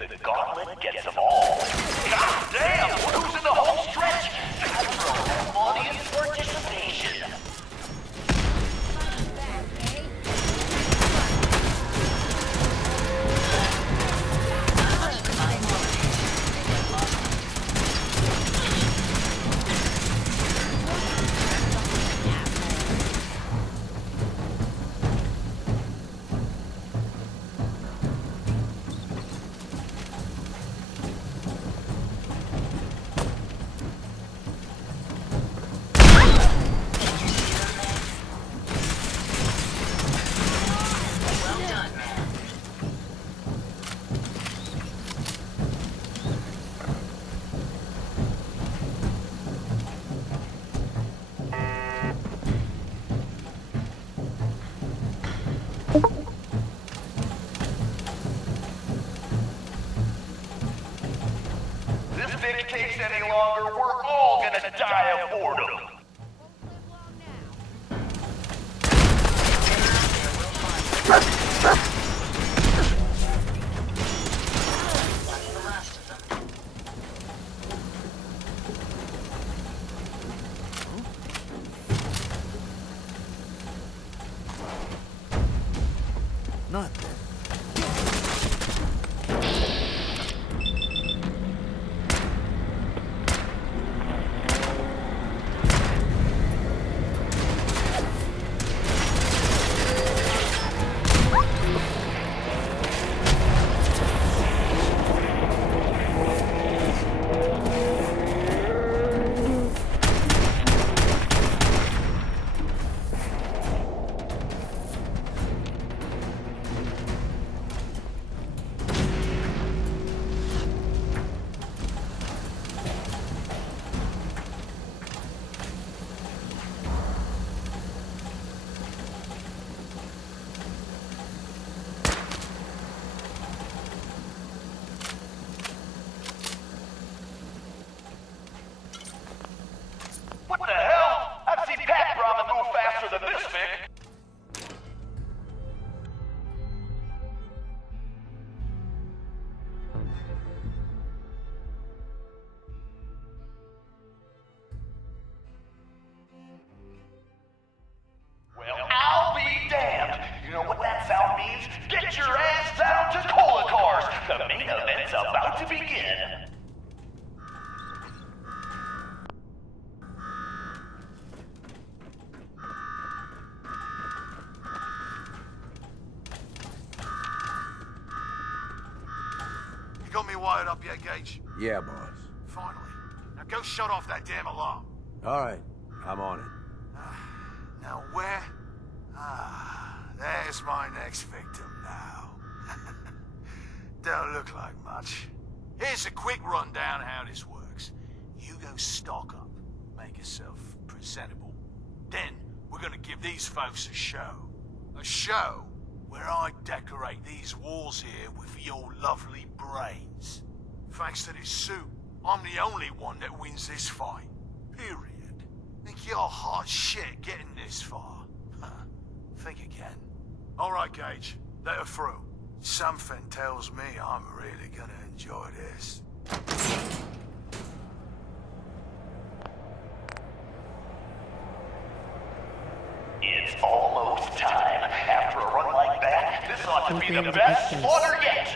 The gauntlet gets them all. God damn, we're losing the whole stretch. Time for a audience participation. This bitch takes any longer, we're all gonna die of boredom. Not that. What the hell? I've seen Pat Brahman move faster than this, Vic. Well, I'll be damned. You know what that sound means? Get your ass down to Cola Cars. The main event's about to begin. You got me wired up yet, Gage? Yeah, boss. Finally. Now go shut off that damn alarm. All right, I'm on it. Now where? There's my next victim now. Don't look like much. Here's a quick rundown how this works. You go stock up, make yourself presentable. Then we're gonna give these folks a show. A show where I decorate these walls here with your lovely brains. Thanks to this suit, I'm the only one that wins this fight. Period. Think you're hot shit getting this far? Think again. All right, Gage. Let her through. Something tells me I'm really gonna enjoy this. It's almost time. After a run like that, this ought to be the best slaughter yet.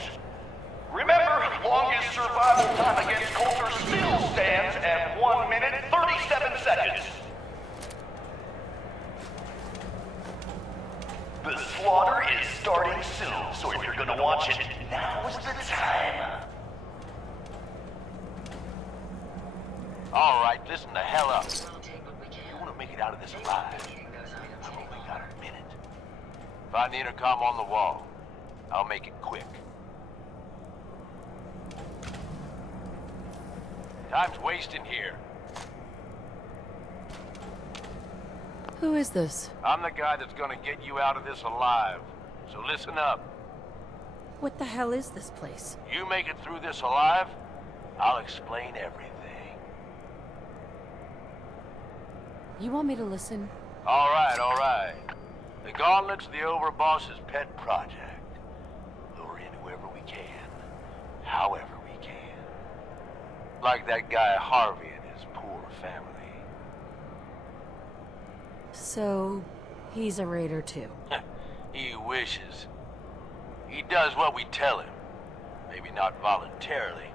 Remember, longest survival time against Coulter still stands at 1 minute 37 seconds. The slaughter is starting soon, so if you're gonna watch it, now's the time. All right, listen the hell up. You want to make it out of this alive? I've only got a minute. Find the intercom on the wall. I'll make it quick. Time's wasting here. Who is this? I'm the guy that's gonna get you out of this alive. So listen up. What the hell is this place? You make it through this alive, I'll explain everything. You want me to listen? All right. The Gauntlet's the Overboss's pet project. Lure in whoever we can. however we can. Like that guy Harvey and his poor family. So, he's a raider too. He wishes. He does what we tell him. Maybe not voluntarily.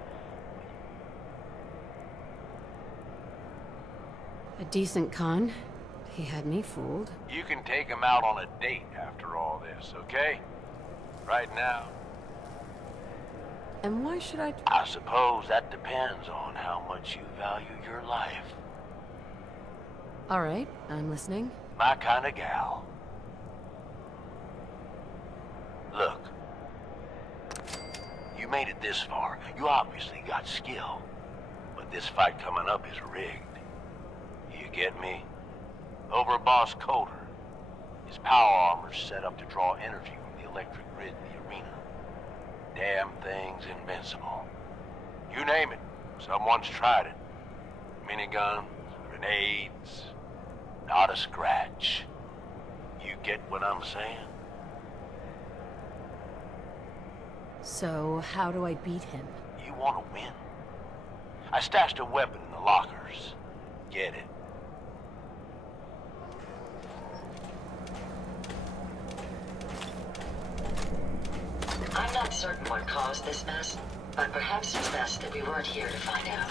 A decent con. He had me fooled. You can take him out on a date after all this, okay? Right now. And why should I... I suppose that depends on how much you value your life. All right, I'm listening. My kind of gal. Look. You made it this far. You obviously got skill. But this fight coming up is rigged. You get me? Over Boss Coder. His power armor's set up to draw energy from the electric grid in the arena. Damn thing's invincible. You name it. Someone's tried it. Miniguns, grenades. Not a scratch. You get what I'm saying? So, how do I beat him? You want to win? I stashed a weapon in the lockers. Get it. I'm not certain what caused this mess, but perhaps it's best that we weren't here to find out.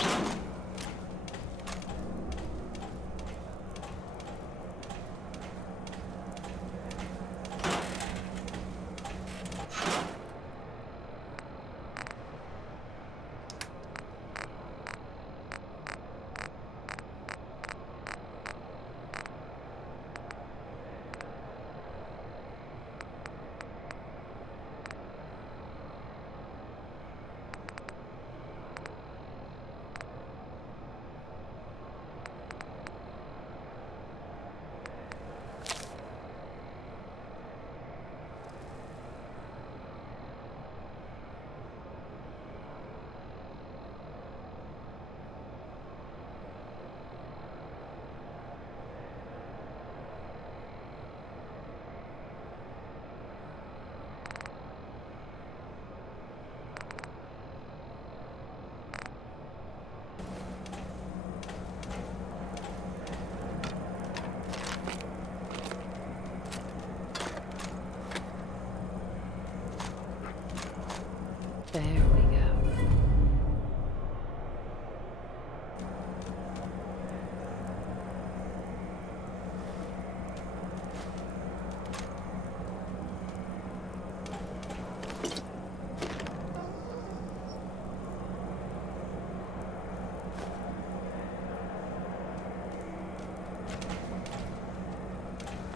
There we go.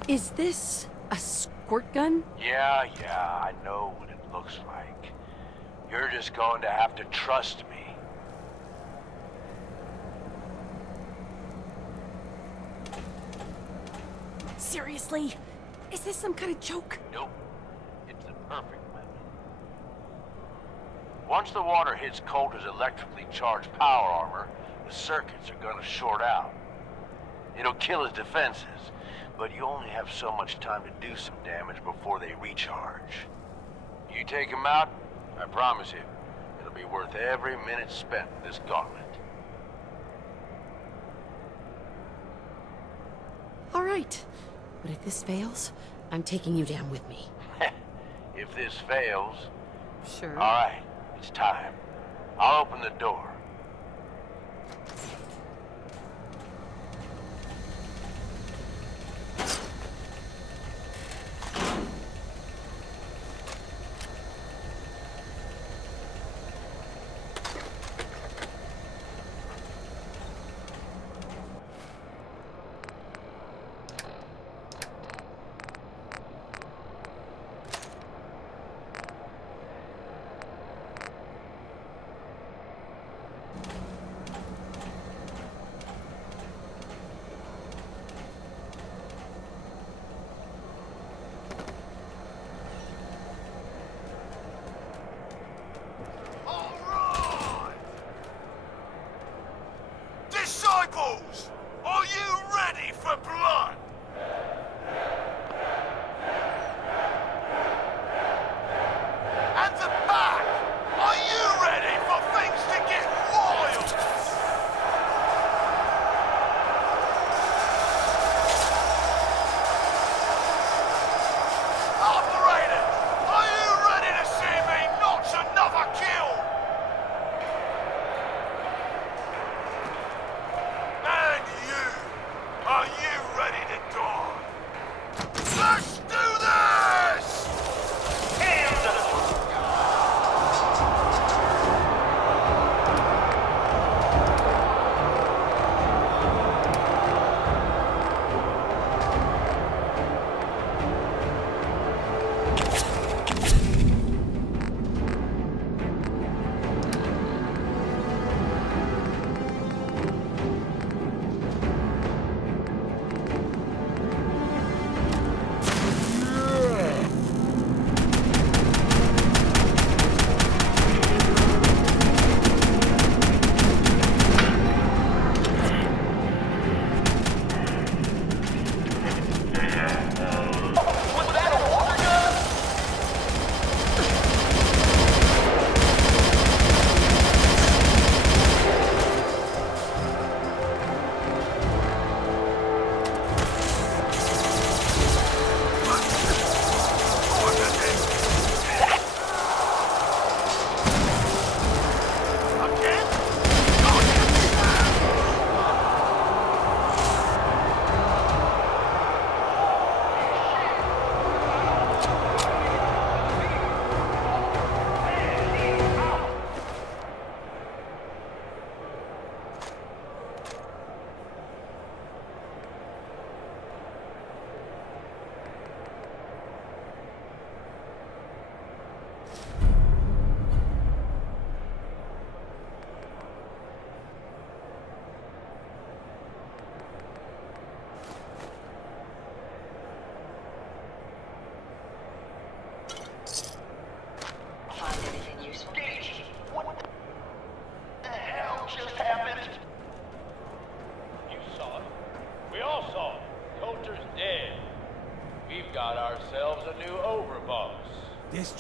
Is this a squirt gun? Yeah, I know what it looks like. You're just going to have to trust me. Seriously? Is this some kind of joke? Nope. It's the perfect weapon. Once the water hits Coulter's electrically charged power armor, the circuits are gonna short out. It'll kill his defenses, but you only have so much time to do some damage before they recharge. You take him out, I promise you, it'll be worth every minute spent in this gauntlet. All right. But if this fails, I'm taking you down with me. If this fails... Sure. All right, it's time. I'll open the door.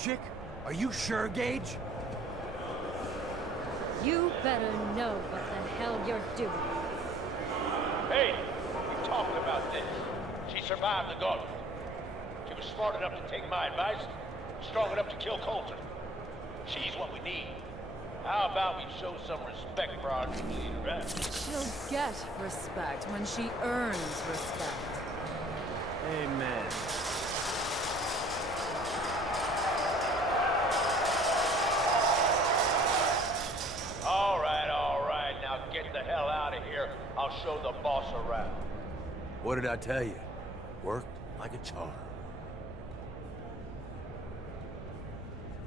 logic? Are you sure, Gage? You better know what the hell you're doing. Hey, we talked about this. She survived the gauntlet. She was smart enough to take my advice, strong enough to kill Coulter. She's what we need. How about we show some respect for our new leader, eh? She'll get respect when she earns respect. Amen. All right. Now get the hell out of here. I'll show the boss around. What did I tell you? Worked like a charm.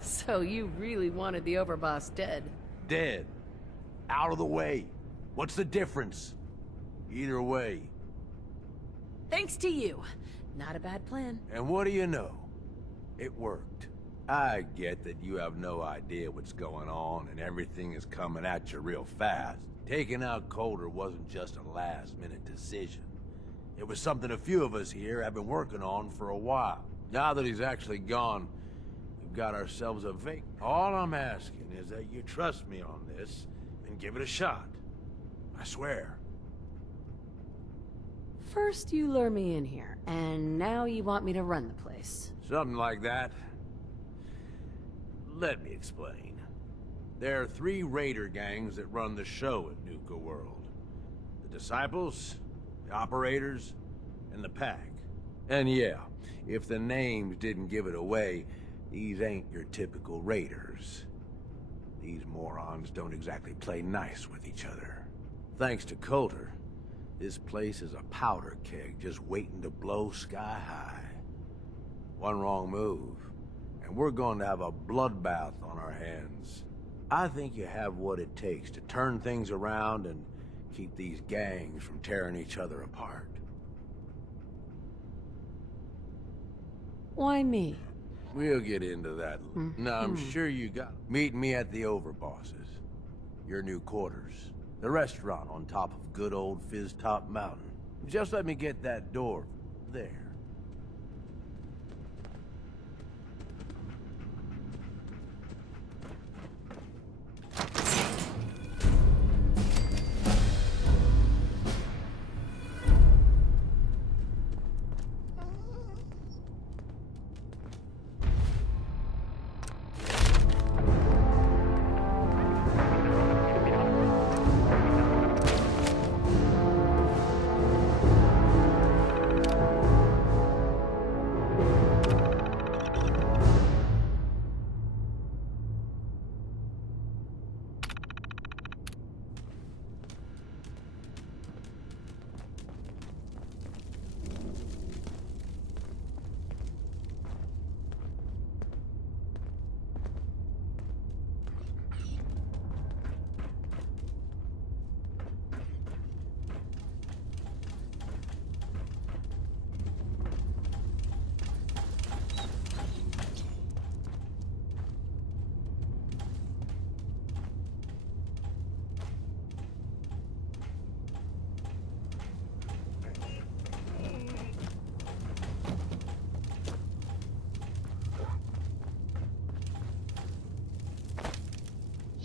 So you really wanted the overboss dead? Dead. Out of the way. What's the difference? Either way. Thanks to you. Not a bad plan. And what do you know? It worked. I get that you have no idea what's going on and everything is coming at you real fast. Taking out Coulter wasn't just a last-minute decision. It was something a few of us here have been working on for a while. Now that he's actually gone, we've got ourselves a vac. All I'm asking is that you trust me on this and give it a shot. I swear. First you lure me in here, and now you want me to run the place. Something like that. Let me explain. There are 3 raider gangs that run the show at Nuka World. The Disciples, the Operators, and the Pack. And yeah, if the names didn't give it away, these ain't your typical raiders. These morons don't exactly play nice with each other. Thanks to Coulter, this place is a powder keg just waiting to blow sky high. One wrong move, and we're going to have a bloodbath on our hands. I think you have what it takes to turn things around and keep these gangs from tearing each other apart. Why me? We'll get into that. Now, I'm sure you got... Meet me at the Overbosses. Your new quarters. The restaurant on top of good old Fizz Top Mountain. Just let me get that door there.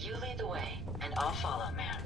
You lead the way, and I'll follow, man.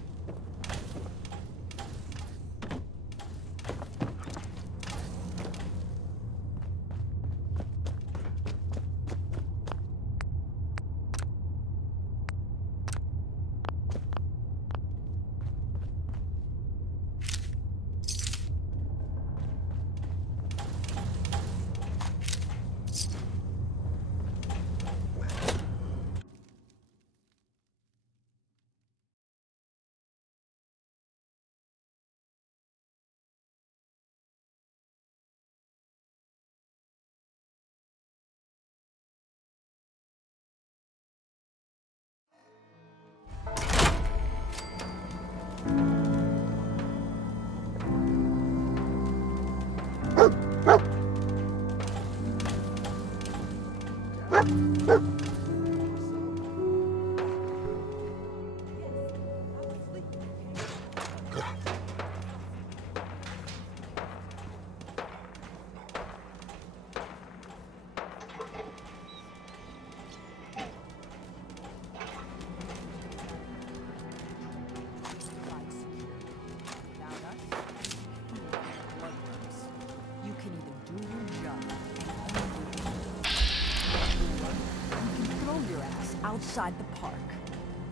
outside the park.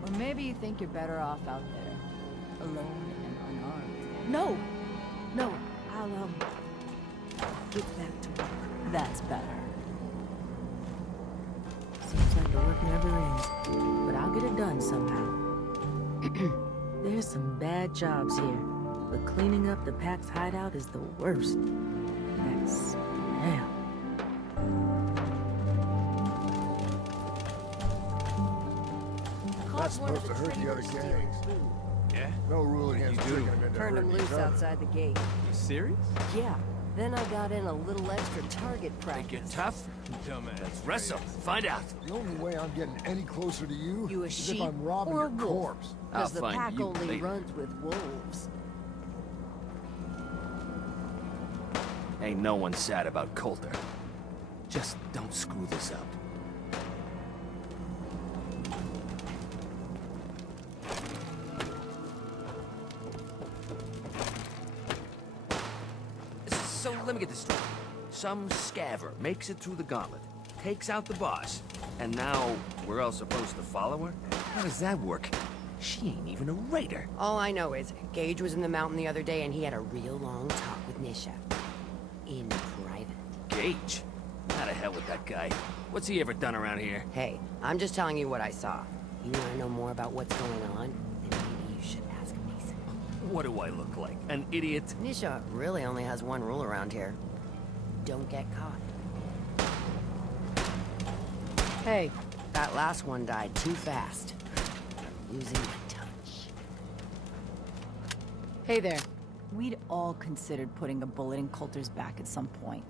Or maybe you think you're better off out there, alone and unarmed. No! No, I'll, get back to work. That's better. Seems like the work never ends, but I'll get it done somehow. There's some bad jobs here, but cleaning up the pack's hideout is the worst. That smell. Not supposed to hurt the other gangs. Yeah? No rule against tricking them into Turned him hurting each loose other. outside the gate. You serious? Yeah. Then I got in a little extra target practice. Get tough? Dumbass. Let's wrestle. Find out. The only way I'm getting any closer to you, You a is sheep if I'm robbing or a your wolf? corpse. Because I'll the find pack you only later. runs with wolves. Ain't no one sad about Coulter. Just don't screw this up. So let me get this straight. Some scaver makes it through the gauntlet, takes out the boss, and now we're all supposed to follow her? How does that work? She ain't even a raider. All I know is, Gage was in the mountain the other day and he had a real long talk with Nisha. In private. Gage? How to hell with that guy? What's he ever done around here? Hey, I'm just telling you what I saw. You want to know more about what's going on? Then maybe you should ask Mason. What do I look like? An idiot? Nisha really only has one rule around here. Don't get caught. Hey, that last one died too fast. Losing my touch. Hey there. We'd all considered putting a bullet in Coulter's back at some point.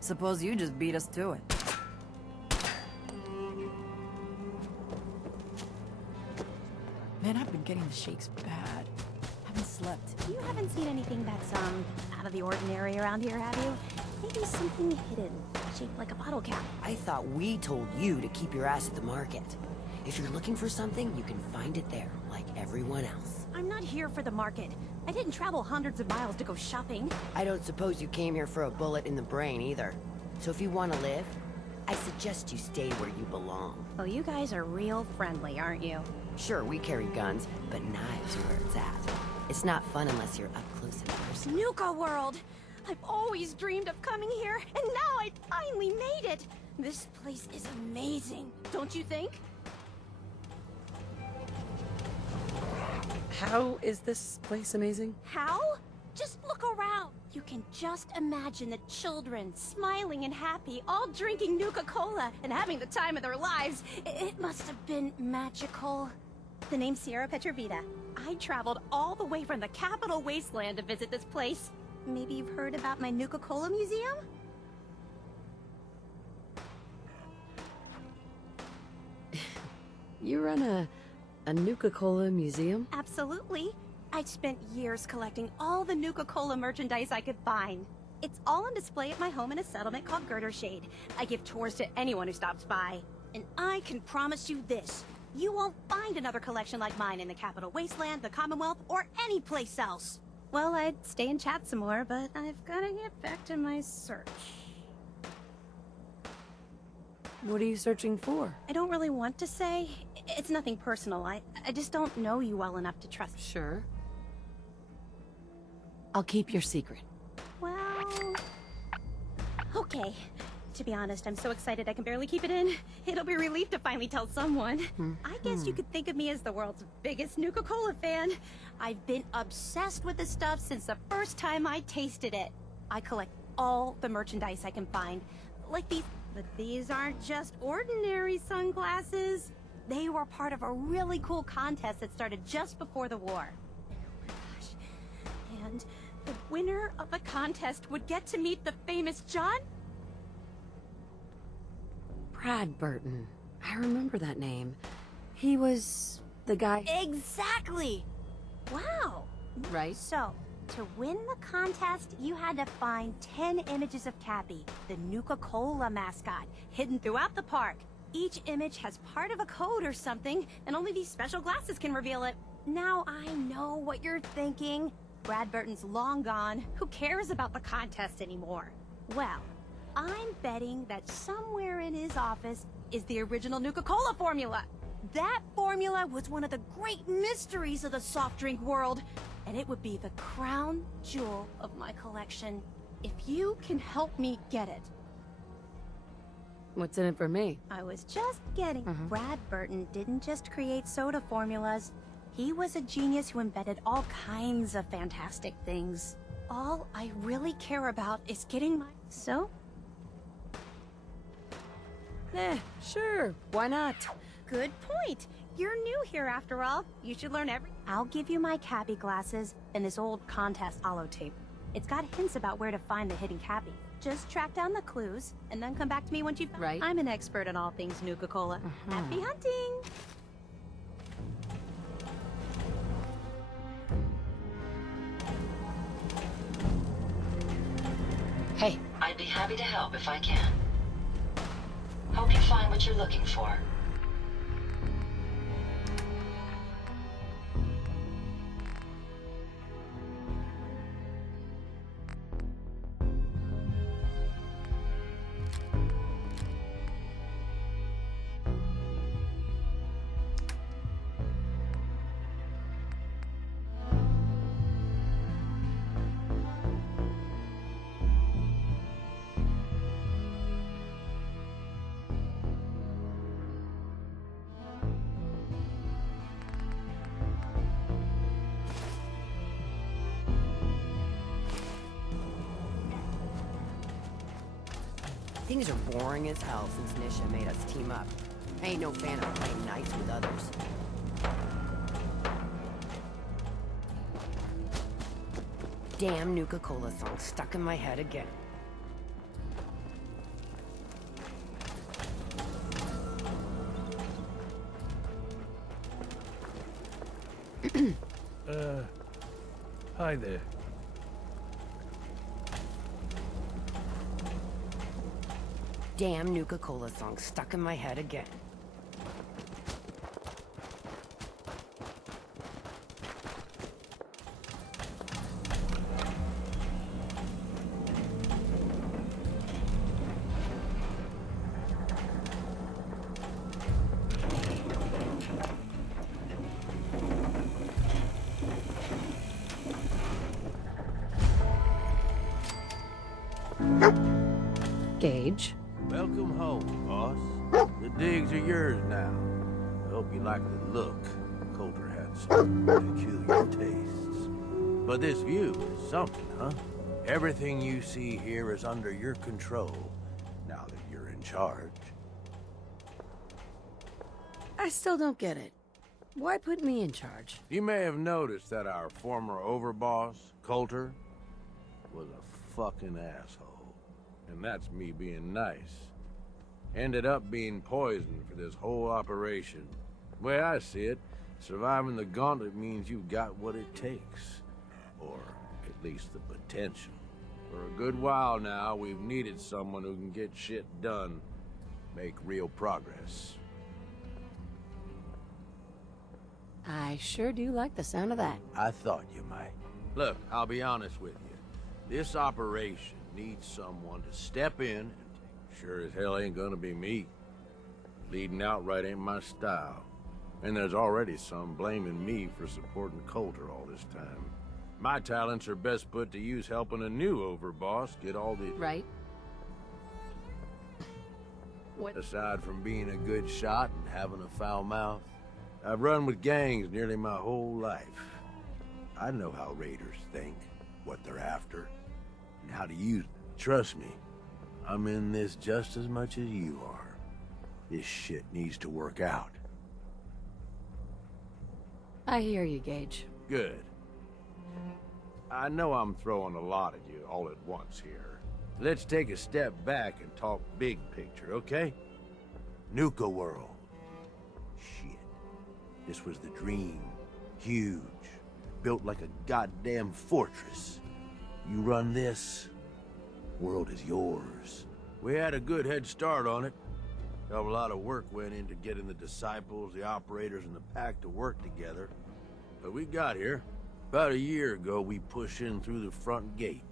Suppose you just beat us to it. Man, I've been getting the shakes bad. Haven't slept. You haven't seen anything that's, out of the ordinary around here, have you? Maybe something hidden, shaped like a bottle cap. I thought we told you to keep your ass at the market. If you're looking for something, you can find it there, like everyone else. I'm not here for the market. I didn't travel hundreds of miles to go shopping. I don't suppose you came here for a bullet in the brain either. So if you want to live, I suggest you stay where you belong. Oh, you guys are real friendly, aren't you? Sure, we carry guns, but knives are where it's at. It's not fun unless you're up close and personal. Nuka World! I've always dreamed of coming here, and now I finally made it! This place is amazing, don't you think? How is this place amazing? How? Just look around. You can just imagine the children smiling and happy, all drinking Nuka-Cola and having the time of their lives. It must have been magical. The name's Sierra Petrovita. I traveled all the way from the capital wasteland to visit this place. Maybe you've heard about my Nuka-Cola museum? You run a Nuka-Cola museum? Absolutely. I've spent years collecting all the Nuka-Cola merchandise I could find. It's all on display at my home in a settlement called Girdershade. I give tours to anyone who stops by. And I can promise you this. You won't find another collection like mine in the Capital Wasteland, the Commonwealth, or any place else. Well, I'd stay and chat some more, but I've gotta get back to my search. What are you searching for? I don't really want to say. It's nothing personal. I just don't know you well enough to trust. Sure. I'll keep your secret. Well... okay. To be honest, I'm so excited I can barely keep it in. It'll be a relief to finally tell someone. I guess you could think of me as the world's biggest Nuka-Cola fan. I've been obsessed with this stuff since the first time I tasted it. I collect all the merchandise I can find. Like these... But these aren't just ordinary sunglasses. They were part of a really cool contest that started just before the war. Oh my gosh. And the winner of the contest would get to meet the famous John... Brad Burton. I remember that name. He was the guy... Exactly! Wow! Right? So, to win the contest, you had to find 10 images of Cappy, the Nuka-Cola mascot, hidden throughout the park. Each image has part of a code or something, and only these special glasses can reveal it. Now I know what you're thinking. Brad Burton's long gone. Who cares about the contest anymore? Well, I'm betting that somewhere in his office is the original Nuka-Cola formula. That formula was one of the great mysteries of the soft drink world, and it would be the crown jewel of my collection. If you can help me get it. What's in it for me? I was just getting... Brad Burton didn't just create soda formulas. He was a genius who invented all kinds of fantastic things. All I really care about is getting my... So? Sure. Why not? Good point. You're new here after all. You should learn every... I'll give you my cabbie glasses and this old contest holotape. It's got hints about where to find the hidden cabbie. Just track down the clues, and then come back to me once you've... Right. I'm an expert in all things Nuka-Cola. Happy hunting! Hey. I'd be happy to help if I can. Hope you find what you're looking for. Things are boring as hell since Nisha made us team up. I ain't no fan of playing nice with others. Damn Nuka-Cola song stuck in my head again. Hi there. Damn Nuka-Cola song stuck in my head again. Gage. Welcome home, boss. The digs are yours now. I hope you like the look. Coulter had some peculiar tastes. But this view is something, huh? Everything you see here is under your control, now that you're in charge. I still don't get it. Why put me in charge? You may have noticed that our former overboss, Coulter, was a fucking asshole. And that's me being nice. Ended up being poisoned for this whole operation. The way I see it, surviving the gauntlet means you've got what it takes. Or at least the potential. For a good while now, we've needed someone who can get shit done, make real progress. I sure do like the sound of that. I thought you might. Look, I'll be honest with you. This operation needs someone to step in and sure as hell ain't gonna be me. Leading outright ain't my style. And there's already some blaming me for supporting Coulter all this time. My talents are best put to use helping a new overboss get all the... Right. What? Aside from being a good shot and having a foul mouth, I've run with gangs nearly my whole life. I know how raiders think, what they're after, and how to use them. Trust me, I'm in this just as much as you are. This shit needs to work out. I hear you, Gage. Good. I know I'm throwing a lot at you all at once here. Let's take a step back and talk big picture, okay? Nuka World. Shit. This was the dream. Huge. Built like a goddamn fortress. You run this, world is yours. We had a good head start on it. A lot of work went into getting the disciples, the operators, and the pack to work together. But we got here. About a year ago, we push in through the front gate.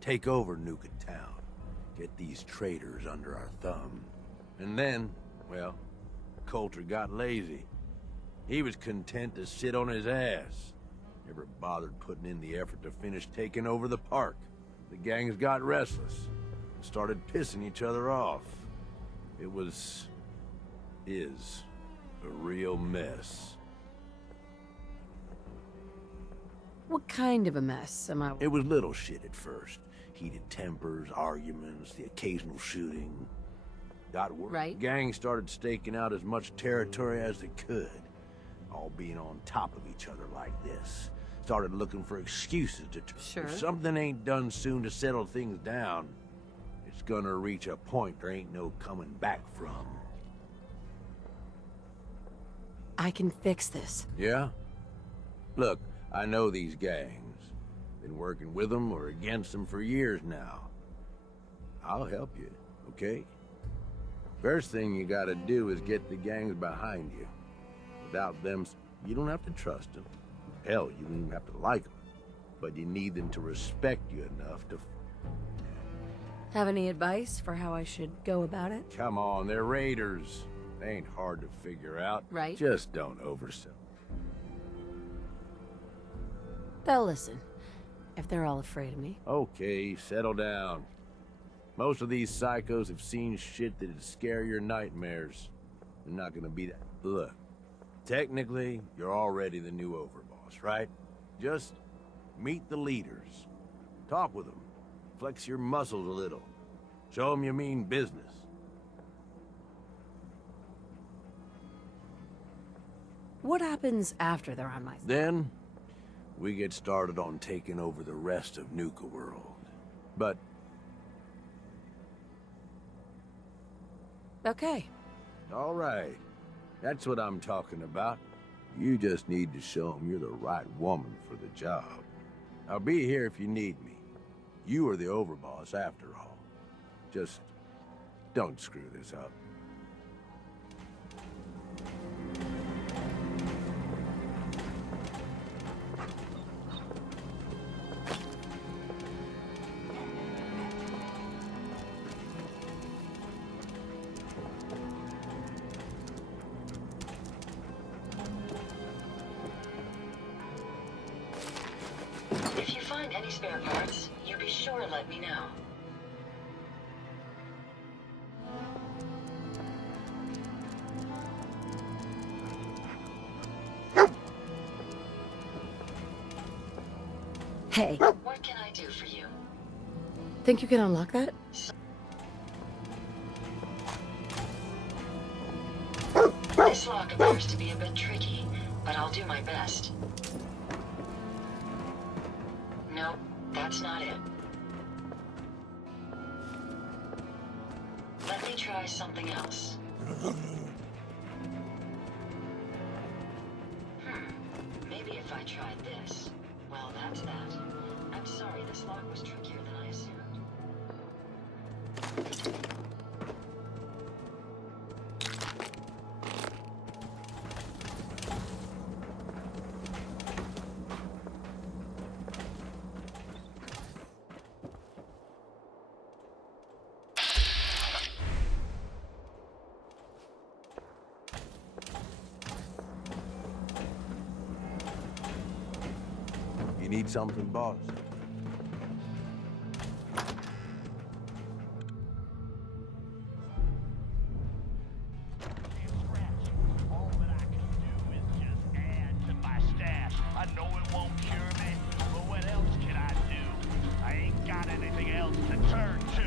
Take over Nuka Town. Get these traitors under our thumb. And then, well, Coulter got lazy. He was content to sit on his ass. Never bothered putting in the effort to finish taking over the park. The gangs got restless and started pissing each other off. It was... is a real mess. What kind of a mess am I? It was little shit at first. Heated tempers, arguments, the occasional shooting. Got worse. Right. Gangs started staking out as much territory as they could. All being on top of each other like this. Started looking for excuses to... Sure. If something ain't done soon to settle things down, it's gonna reach a point there ain't no coming back from. I can fix this. Yeah? Look, I know these gangs. Been working with them or against them for years now. I'll help you, okay? First thing you gotta do is get the gangs behind you. Without them, you don't have to trust them. Hell, you don't even have to like them. But you need them to respect you enough to... Have any advice for how I should go about it? Come on, they're raiders. They ain't hard to figure out. Right. Just don't oversell. They'll listen. If they're all afraid of me. Okay, settle down. Most of these psychos have seen shit that'd scare your nightmares. They're not gonna be that... Look, technically, you're already the new overboss, right? Just meet the leaders. Talk with them. Flex your muscles a little. Show them you mean business. What happens after they're on my side? Then, we get started on taking over the rest of Nuka World. But... Okay. all right. That's what I'm talking about. You just need to show them you're the right woman for the job. I'll be here if you need me. You are the overboss after all. Just don't screw this up. If you find any spare parts, you be sure to let me know. Hey. What can I do for you? Think you can unlock that? This lock appears to be a bit tricky, but I'll do my best. Nope, that's not it. Let me try something else. Maybe if I tried this. Well, that's that. I'm sorry, this lock was trickier than I assumed. You need something, boss? I know it won't cure me, but what else can I do? I ain't got anything else to turn to.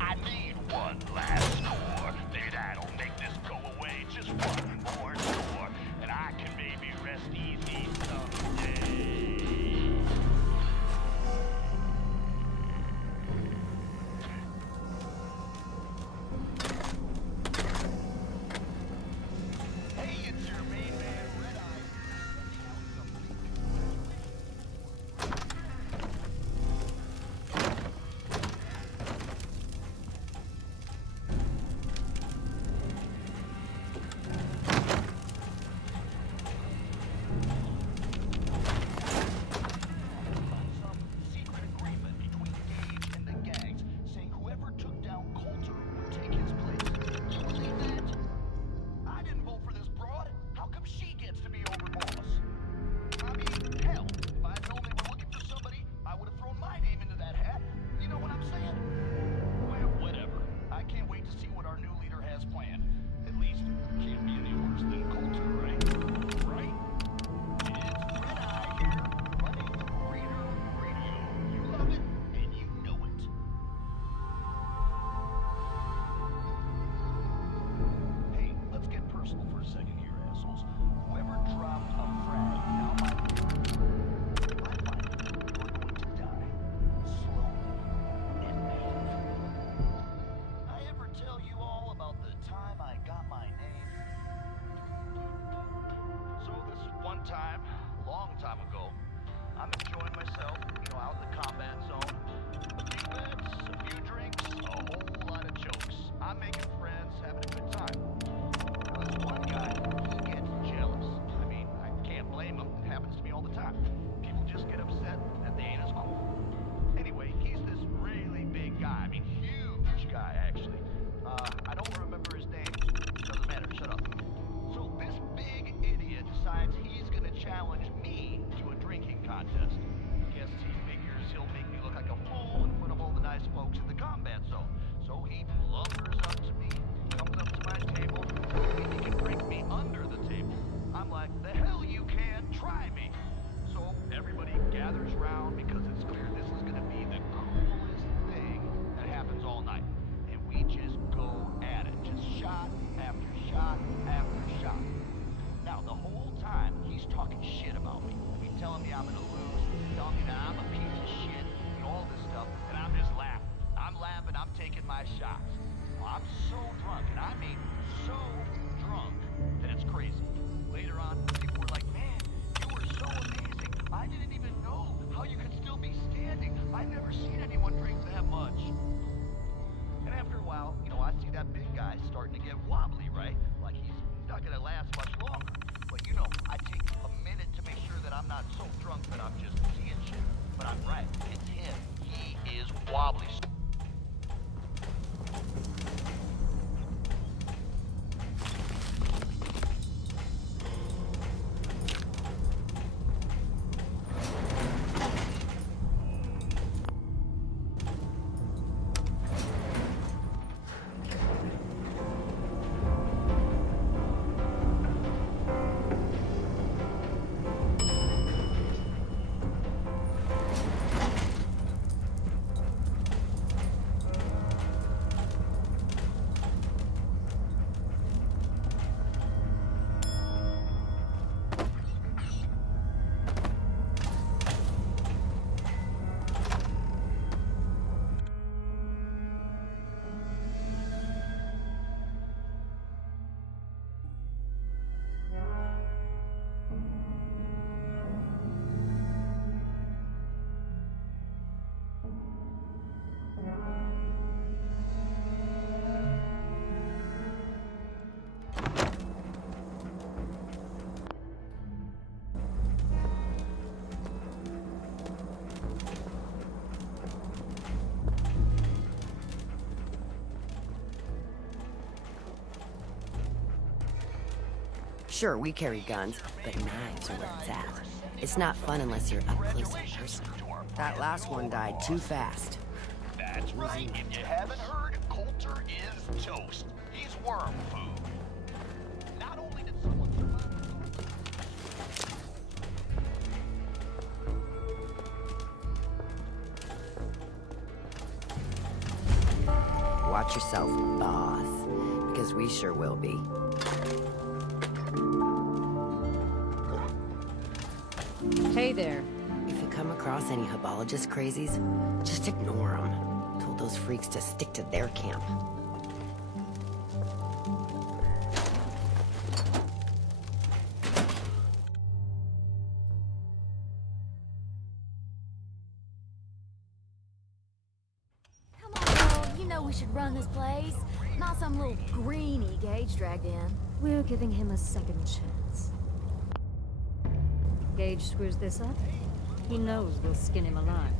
I need one last score. Maybe that'll make this go away. Just one more score, and I can maybe rest easy someday. Hey, it's your main man, Red Eye. Sure, we carry guns, but knives are where it's at. It's not fun unless you're up close and personal. That last one died too fast. That's right. If you haven't heard, Coulter is toast. He's worm food. Not only did someone Watch yourself, boss, because we sure will be. Hey there. If you come across any Hibologist crazies, just ignore them. Told those freaks to stick to their camp. You know we should run this place. Not some little greenie Gage dragged in. We're giving him a second chance. Gage screws this up, he knows we'll skin him alive.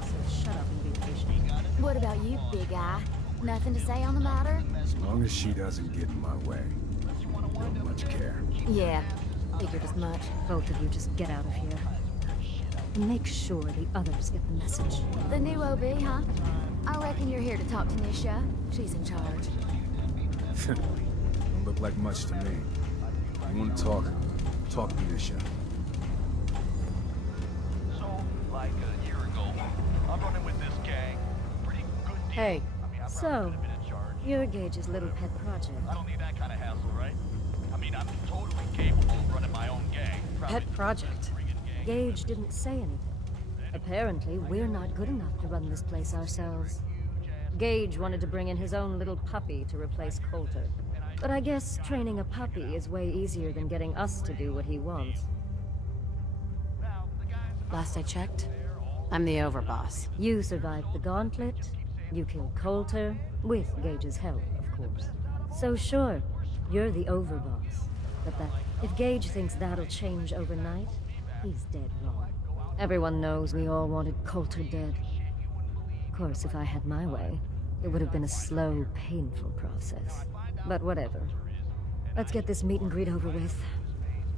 So shut up and be patient. What about you, big guy? Nothing to say on the matter? As long as she doesn't get in my way. Don't much care. Yeah, figured as much. Both of you just get out of here. And make sure the others get the message. The new OB, huh? I reckon you're here to talk to Nisha. She's in charge. Don't look like much to me. You want to talk? Talk to Nisha. So, like a year ago, I'm running with this gang. Pretty good deal. Hey, I've so, never been in charge. you're Gage's little pet project. I don't need that kind of hassle, right? I mean, I'm totally capable of running my own gang. Pet project? Gage didn't say anything. Apparently, we're not good enough to run this place ourselves. Gage wanted to bring in his own little puppy to replace Coulter. But I guess training a puppy is way easier than getting us to do what he wants. Last I checked, I'm the overboss. You survived the gauntlet, you killed Coulter, with Gage's help, of course. So sure, you're the overboss. But if Gage thinks that'll change overnight, he's dead wrong. Everyone knows we all wanted Coulter dead. Of course, if I had my way, it would have been a slow, painful process. But whatever. Let's get this meet and greet over with.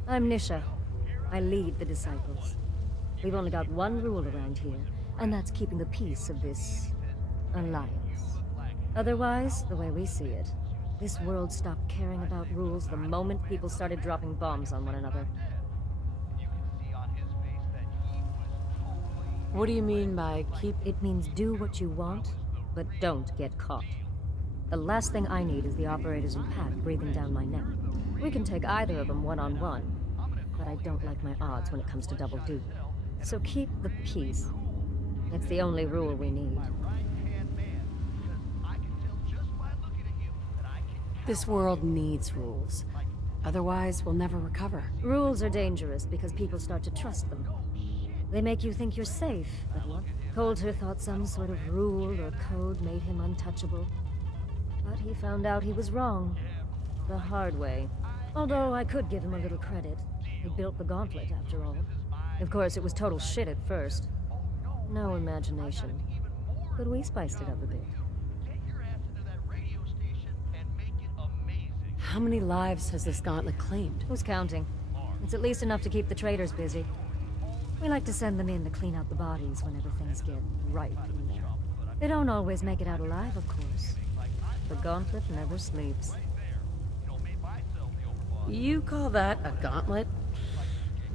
I'm Nisha. I lead the Disciples. We've only got one rule around here, and that's keeping the peace of this alliance. Otherwise, the way we see it, this world stopped caring about rules the moment people started dropping bombs on one another. What do you mean by keep... It means do what you want, but don't get caught. The last thing I need is the operators and Pack breathing down my neck. We can take either of them one-on-one, but I don't like my odds when it comes to double duty. So keep the peace. It's the only rule we need. This world needs rules. Otherwise, we'll never recover. Rules are dangerous because people start to trust them. They make you think you're safe, but what? Coulter thought some sort of rule or code made him untouchable. But he found out he was wrong. The hard way. Although I could give him a little credit. He built the gauntlet, after all. Of course, it was total shit at first. No imagination. But we spiced it up a bit. How many lives has this gauntlet claimed? Who's counting? It's at least enough to keep the traders busy. We like to send them in to clean out the bodies whenever things get ripe in there. They don't always make it out alive, of course. The gauntlet never sleeps. You call that a gauntlet?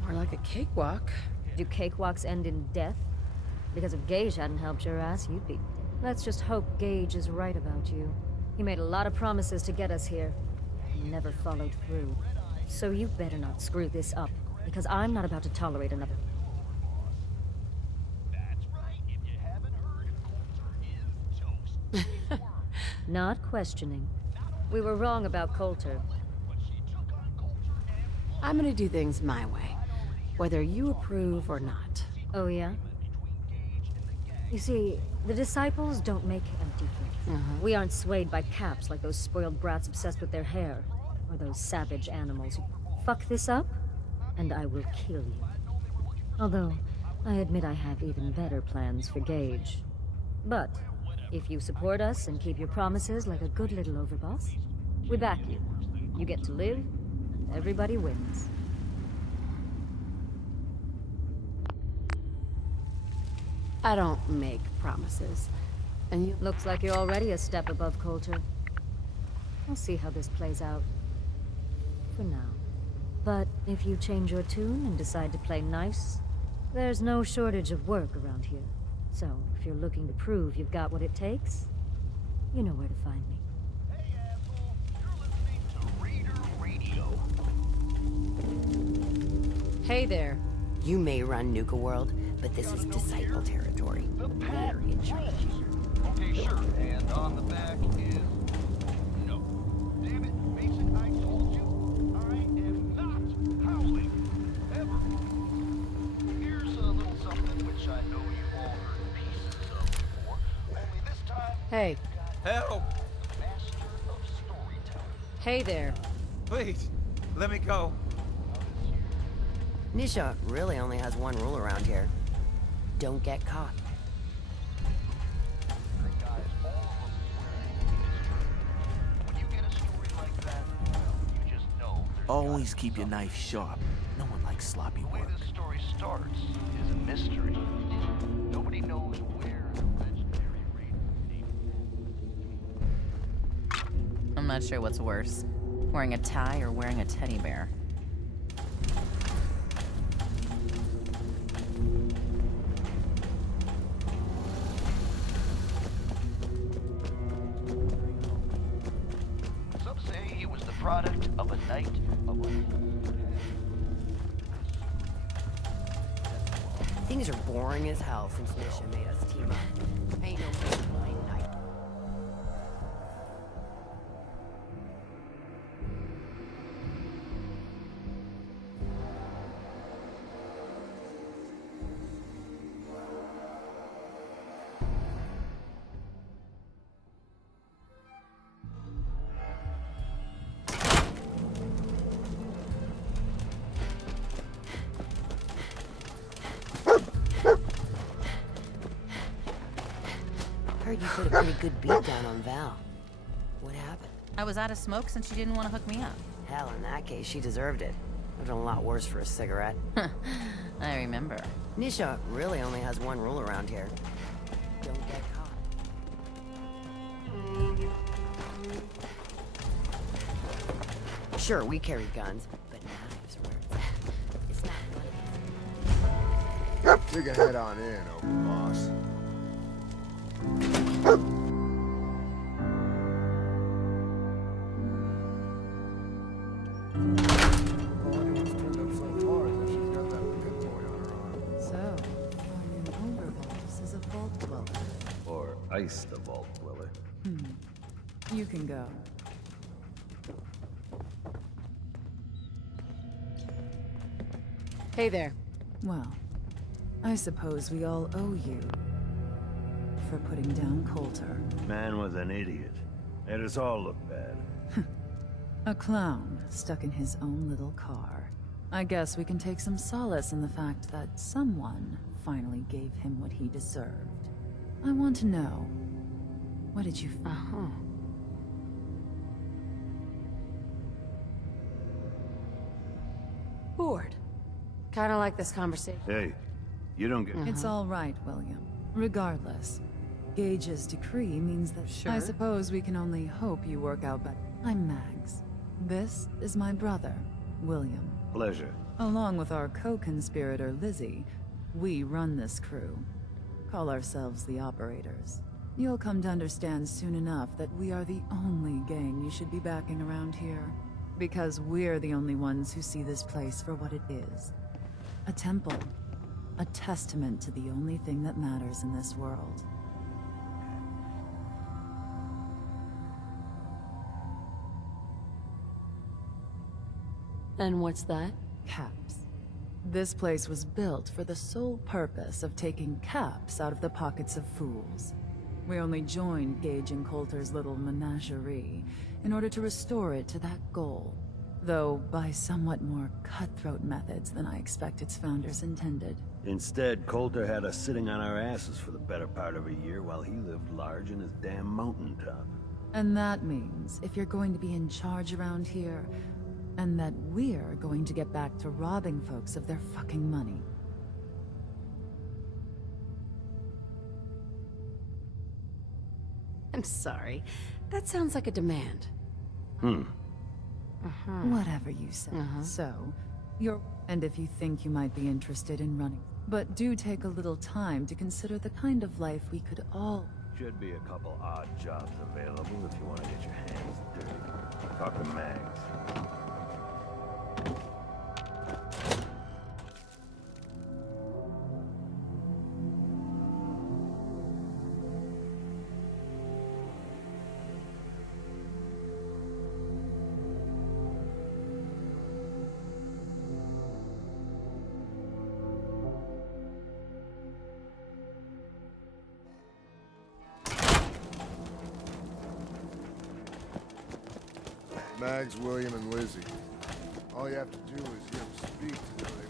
More like a cakewalk. Do cakewalks end in death? Because if Gage hadn't helped your ass, you'd be dead. Let's just hope Gage is right about you. He made a lot of promises to get us here. He never followed through. So you better not screw this up, because I'm not about to tolerate another. Not questioning. We were wrong about Coulter. I'm gonna do things my way, whether you approve or not. Oh, yeah? You see, the Disciples don't make empty threats. We aren't swayed by caps like those spoiled brats obsessed with their hair, or those savage animals who fuck this up, and I will kill you. Although, I admit I have even better plans for Gage. But, if you support us and keep your promises like a good little overboss, we back you. You get to live, everybody wins. I don't make promises. And you... Looks like you're already a step above Coulter. We'll see how this plays out. For now. But if you change your tune and decide to play nice, there's no shortage of work around here. So, if you're looking to prove you've got what it takes, you know where to find me. Hey there. You may run Nuka World, but this is Disciple territory. We're in charge. Okay, sure. And on the back is... no. Damn it, Mason, I told you, I am not howling. Ever. Here's a little something which I know you've all heard pieces of before. Only this time... Hey. Help! Master of storytelling. Hey there. Please, let me go. Nisha really only has one rule around here. Don't get caught. Always keep your knife sharp. No one likes sloppy work. The way this story starts is a mystery. Nobody knows where the legendary raid came. I'm not sure what's worse, wearing a tie or wearing a teddy bear. Some say he was the product of a night of a... Things are boring as hell since Nisha made us team up. Ain't no mainline night. Heard you put a pretty good beat down on Val. What happened? I was out of smoke since she didn't want to hook me up. Hell, in that case, she deserved it. I've done a lot worse for a cigarette. I remember. Nisha really only has one rule around here. Don't get caught. Sure, we carry guns, but knives are where it's at. It's not funny. You can head on in, boss. So, our new overboss is a vault dweller. Or ice the vault dweller. You can go. Hey there. Well, I suppose we all owe you for putting down Coulter. Man was an idiot. Made us all look bad. A clown stuck in his own little car. I guess we can take some solace in the fact that someone finally gave him what he deserved. I want to know, what did you find? Bored. Kinda like this conversation. Hey, you don't get... It's all right, William. Regardless, Gage's decree means that I suppose we can only hope you work out better. I'm Mags. This is my brother, William. Pleasure. Along with our co-conspirator, Lizzie, we run this crew. Call ourselves the Operators. You'll come to understand soon enough that we are the only gang you should be backing around here. Because we're the only ones who see this place for what it is. A temple. A testament to the only thing that matters in this world. And what's that? Caps. This place was built for the sole purpose of taking caps out of the pockets of fools. We only joined Gage and Coulter's little menagerie in order to restore it to that goal. Though by somewhat more cutthroat methods than I expect its founders intended. Instead, Coulter had us sitting on our asses for the better part of a year while he lived large in his damn mountaintop. And that means, if you're going to be in charge around here, And that we're going to get back to robbing folks of their fucking money. I'm sorry. That sounds like a demand. Whatever you say. So, and if you think you might be interested in running, but do take a little time to consider the kind of life we could all... Should be a couple odd jobs available if you want to get your hands dirty. Talk to Mags. Mags, William, and Lizzie. All you have to do is hear them speak to know they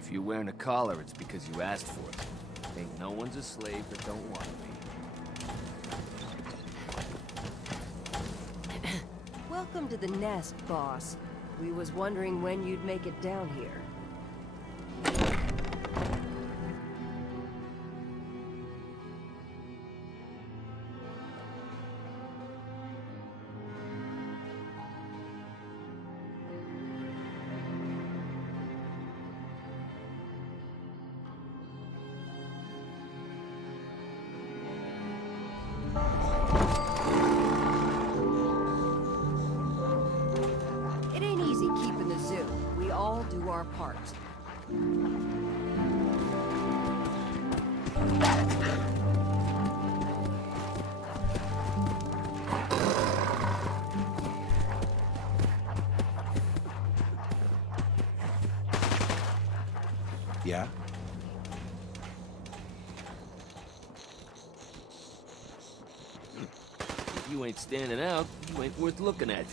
If you're wearing a collar, it's because you asked for it. Ain't no one's a slave that don't want to be. Welcome to the nest, boss. We was wondering when you'd make it down here. It ain't easy keeping the zoo. We all do our part. Yeah? If you ain't standing out, you ain't worth looking at.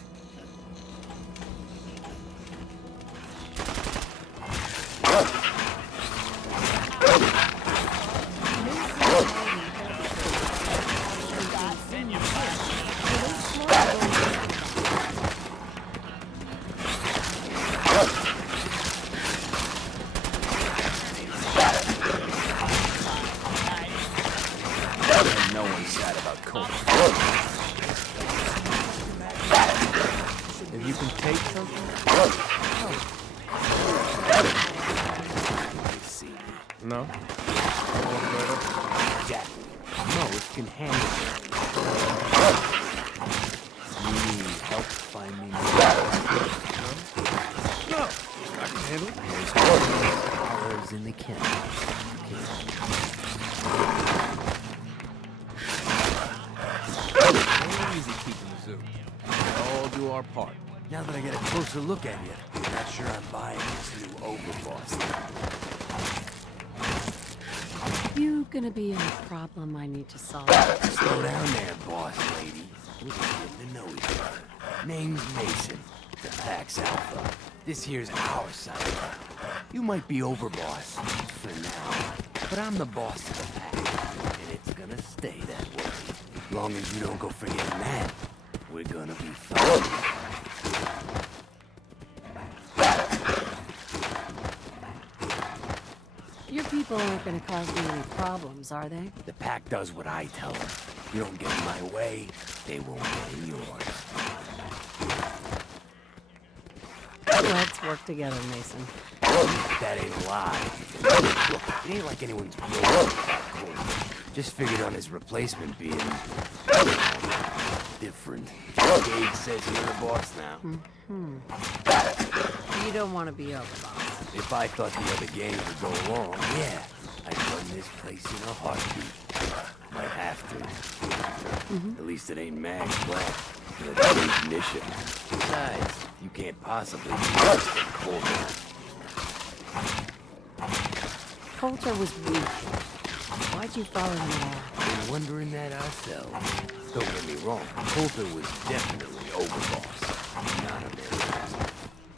No one's sad about Kuma. If you can take something, see me. No? Exactly. No, it can handle it. You need help find me. No, I can handle it. There's powers in the kennel. Easy keeping the zoo. We all do our part. Now that I get a closer look at you, I'm not sure I'm buying this new overboss. You gonna be in a problem I need to solve? Slow down there, boss lady. We're just getting to know each other. Name's Mason, the Pax Alpha. This here's our side. You might be overboss for now, but I'm the boss of the pack, and it's gonna stay that way. As long as you don't go forgetting that, we're gonna be fine. Your people aren't gonna cause me any problems, are they? The pack does what I tell them. You don't get in my way, they won't get in yours. Let's work together, Mason. That ain't a lie. Look, it ain't like anyone's broke that corner. Just figured on his replacement being different. Gage says you're the boss now. You don't want to be overboss. If I thought the other gang would go along, yeah, I'd run this place in a heartbeat. Might have to. At least it ain't Mag's black. It's ignition. Besides, you can't possibly be worse than Coulter. Coulter was weak. Why'd you follow him at all? Been wondering that ourselves. Don't get me wrong, Coulter was definitely overboss. Not a man.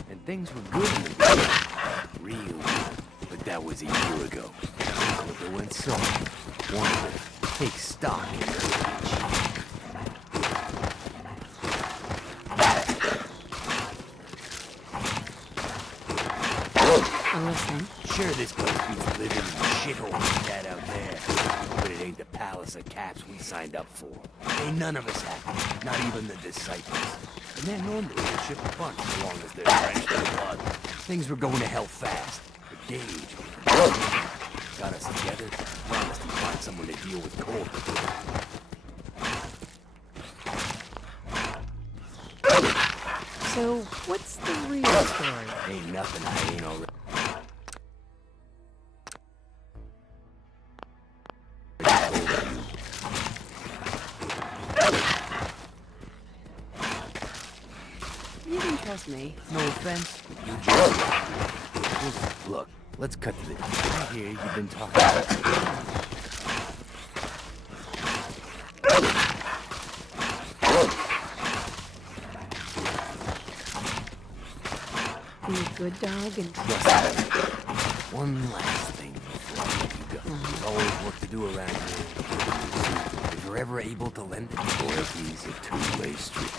And things were good in the beginning. Real good. But that was a year ago. Coulter went soft. Wanted to take stock in the beach. listen. Sure, this place beats living in a shithole like that out there. But it ain't the palace of caps we signed up for. Ain't none of us happy, not even the disciples. And they're normally a ship of fun as long as they're drenched in blood. Things were going to hell fast. But Gage got us together, promised to find someone to deal with Coulter. So, what's the real story? Ain't nothing I ain't already. You can trust me. No offense, you just... Look, let's cut to this. I hear you've been talking about... Be a good dog and trust me. One last thing before I let you go. There's always work to do around here. If you're ever able to lend it, loyalty's a two-way street.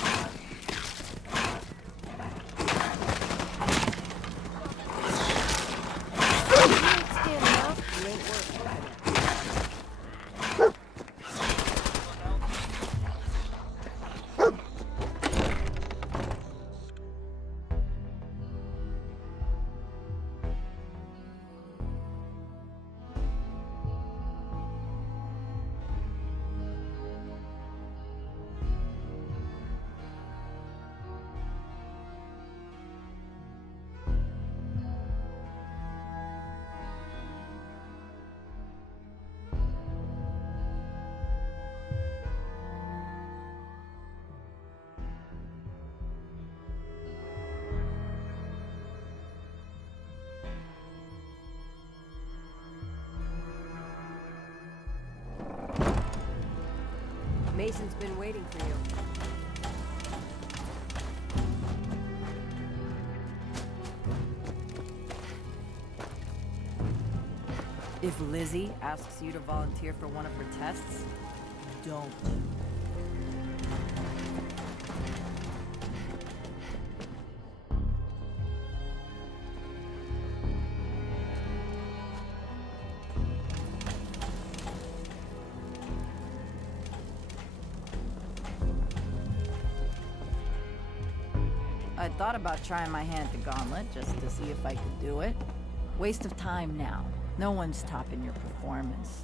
Mason's been waiting for you. If Lizzie asks you to volunteer for one of her tests, don't. I thought about trying my hand at Gauntlet just to see if I could do it. Waste of time now. No one's topping your performance.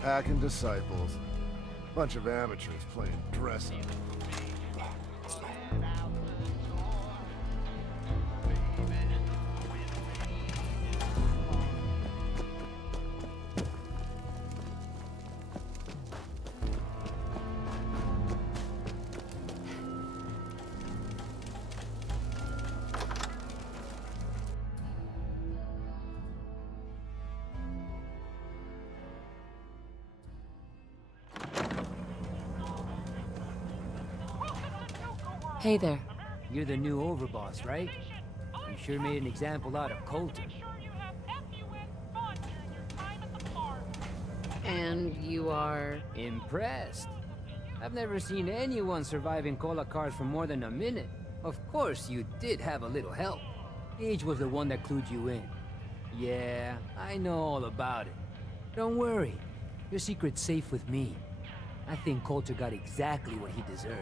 Hacking disciples. Bunch of amateurs playing dress up. Hey there. You're the new overboss, right? You sure made an example out of Coulter. And you are... Impressed. I've never seen anyone survive in cola cars for more than a minute. Of course, you did have a little help. Gage was the one that clued you in. Yeah, I know all about it. Don't worry. Your secret's safe with me. I think Coulter got exactly what he deserved.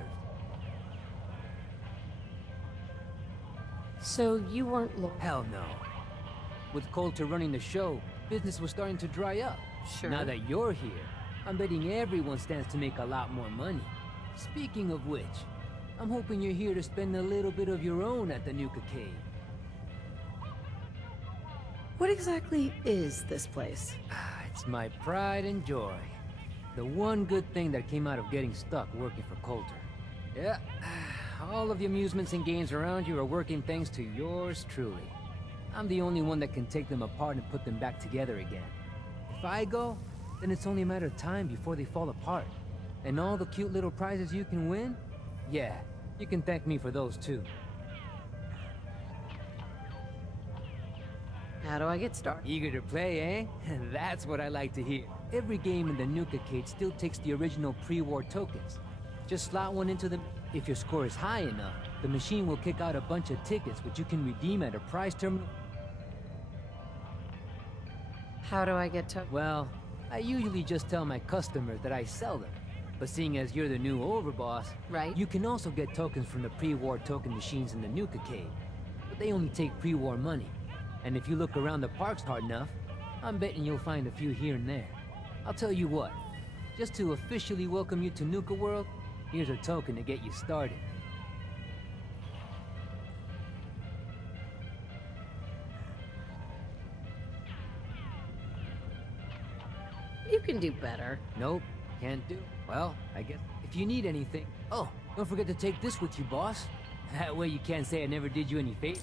So you weren't Hell no. With Coulter running the show, business was starting to dry up. Sure. Now that you're here, I'm betting everyone stands to make a lot more money. Speaking of which, I'm hoping you're here to spend a little bit of your own at the Nuka Cave. What exactly is this place? It's my pride and joy. The one good thing that came out of getting stuck working for Coulter. Yeah, all of the amusements and games around you are working thanks to yours truly. I'm the only one that can take them apart and put them back together again. If I go, then it's only a matter of time before they fall apart. And all the cute little prizes you can win? Yeah, you can thank me for those too. How do I get started? Eager to play, eh? That's what I like to hear. Every game in the Nuka-Cade still takes the original pre-war tokens. Just slot one into them. If your score is high enough, the machine will kick out a bunch of tickets which you can redeem at a prize terminal. How do I get to... Well, I usually just tell my customers that I sell them. But seeing as you're the new overboss, right? You can also get tokens from the pre-war token machines in the Nuka Cave. But they only take pre-war money. And if you look around the parks hard enough, I'm betting you'll find a few here and there. I'll tell you what, just to officially welcome you to Nuka World, here's a token to get you started. You can do better. Nope, can't do. Well, I guess if you need anything... Oh, don't forget to take this with you, boss. That way you can't say I never did you any favor.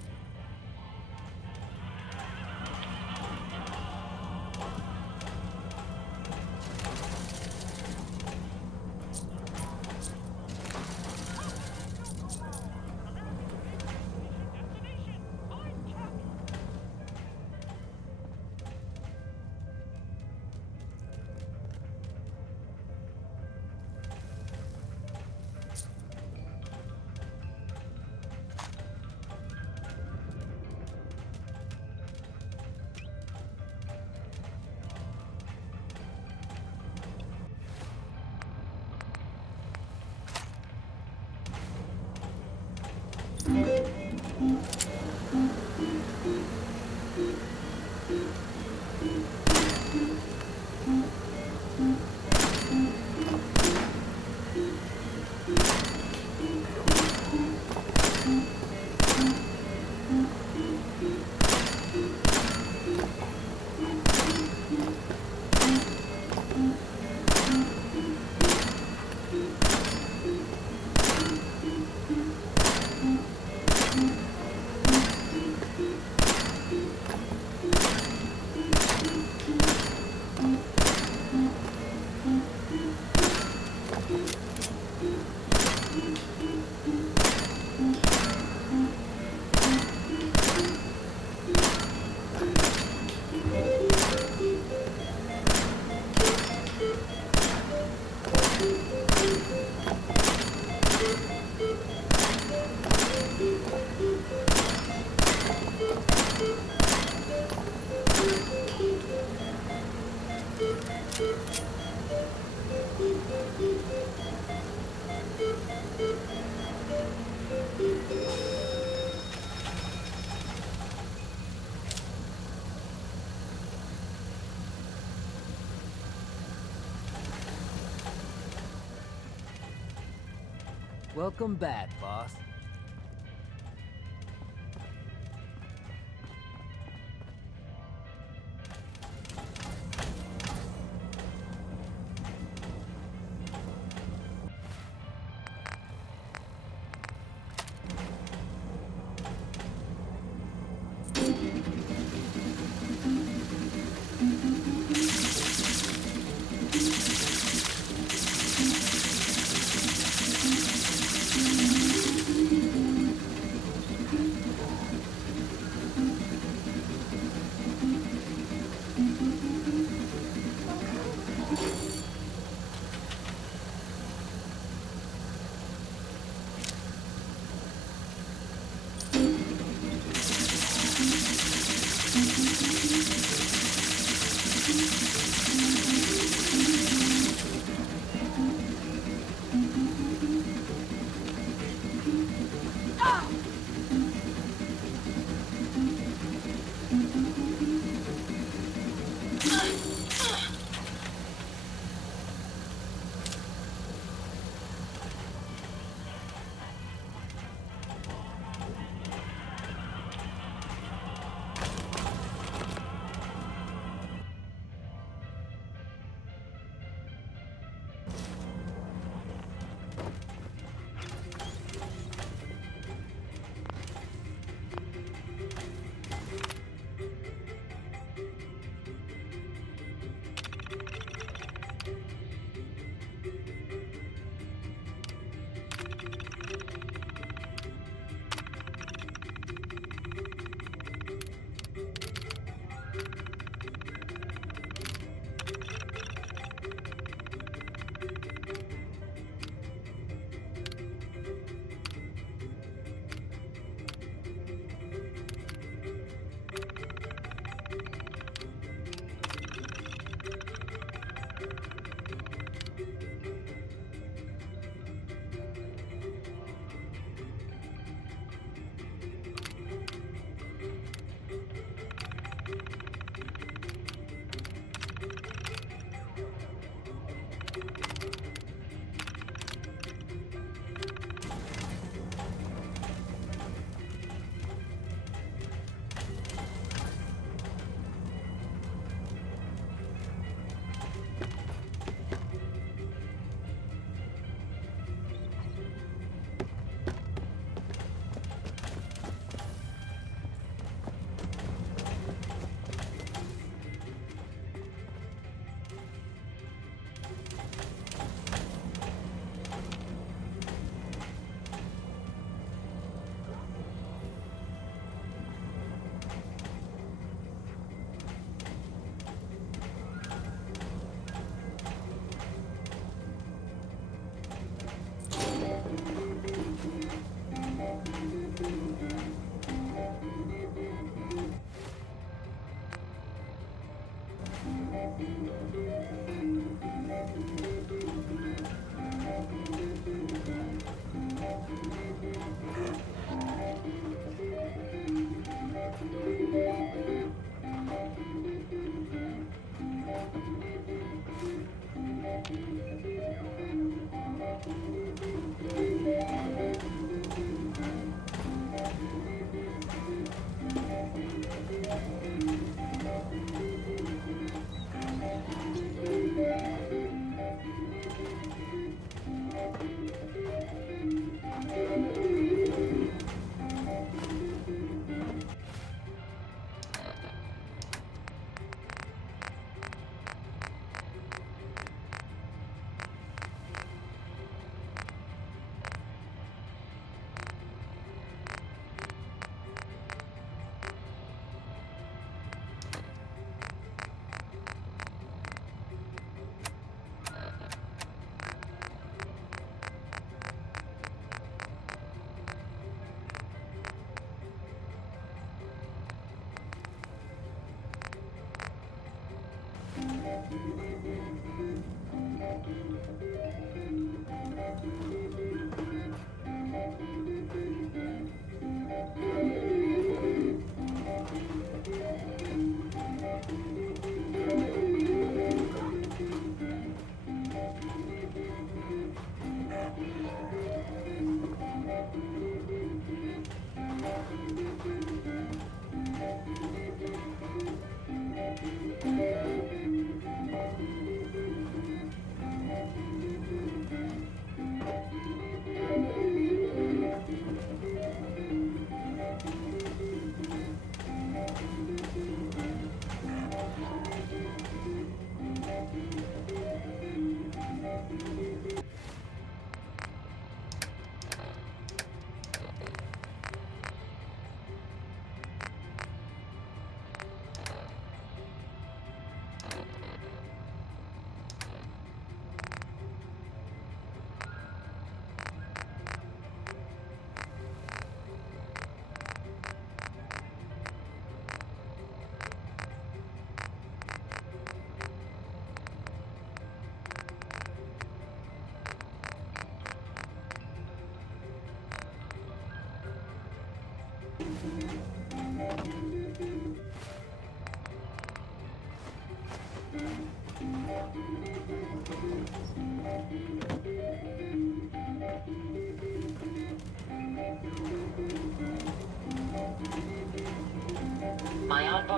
Welcome back, boss.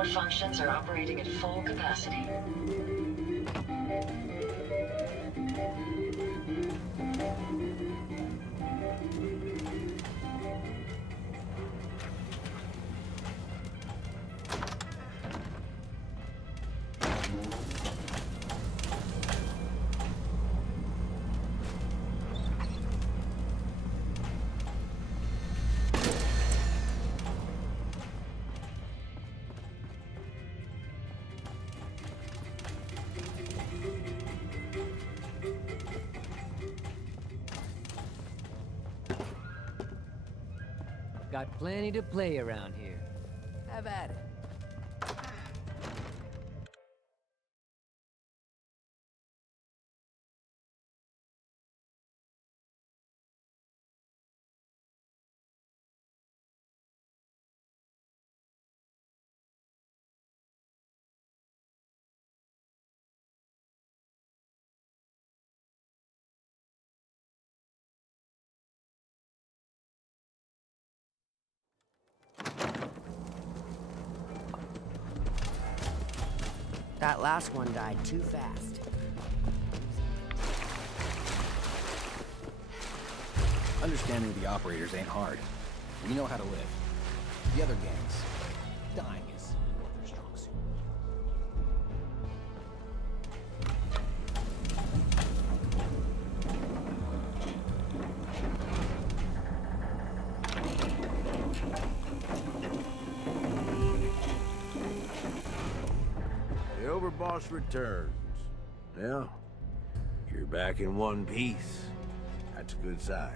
Core functions are operating at full capacity. Got plenty to play around here. Have at it. That last one died too fast. Understanding the operators ain't hard. We know how to live. The other gangs, dying is more their strong suit. The Overboss returns. Yeah, you're back in one piece. That's a good sign.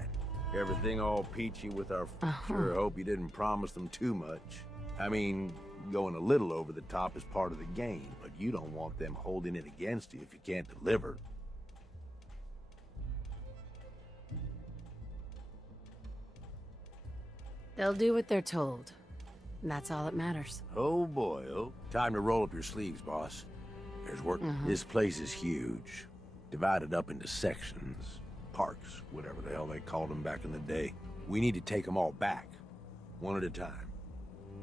Everything all peachy with our... Sure hope you didn't promise them too much. I mean, going a little over the top is part of the game, but you don't want them holding it against you if you can't deliver. They'll do what they're told. And that's all that matters. Oh boy, oh. Time to roll up your sleeves, boss. There's work. This place is huge. Divided up into sections. Parks, whatever the hell they called them back in the day. We need to take them all back, one at a time.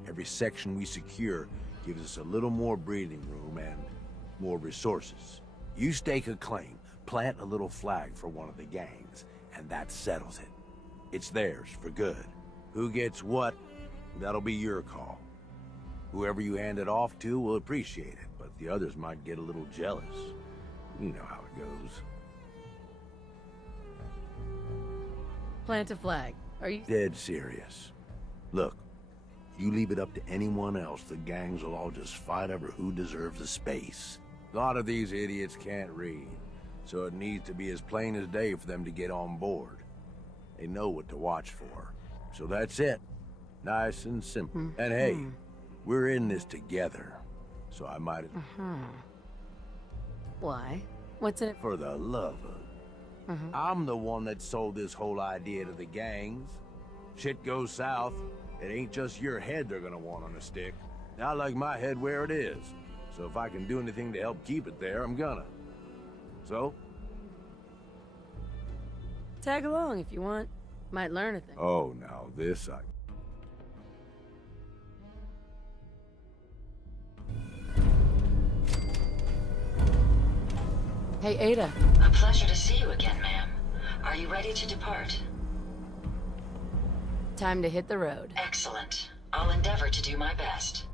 Every section we secure gives us a little more breathing room and more resources. You stake a claim, plant a little flag for one of the gangs, and that settles it. It's theirs for good. Who gets what, that'll be your call. Whoever you hand it off to will appreciate it, but the others might get a little jealous. You know how it goes. Plant a flag. Are you... Dead serious. Look, you leave it up to anyone else, the gangs will all just fight over who deserves the space. A lot of these idiots can't read, so it needs to be as plain as day for them to get on board. They know what to watch for. So that's it. Nice and simple. And hey, we're in this together, so I might... Why? What's in it? For the love of... I'm the one that sold this whole idea to the gangs. Shit goes south, it ain't just your head they're gonna want on a stick. I like my head where it is, so if I can do anything to help keep it there, I'm gonna. So? Tag along if you want. Might learn a thing. Oh, now this I... Hey, Ada. A pleasure to see you again, ma'am. Are you ready to depart? Time to hit the road. Excellent. I'll endeavor to do my best.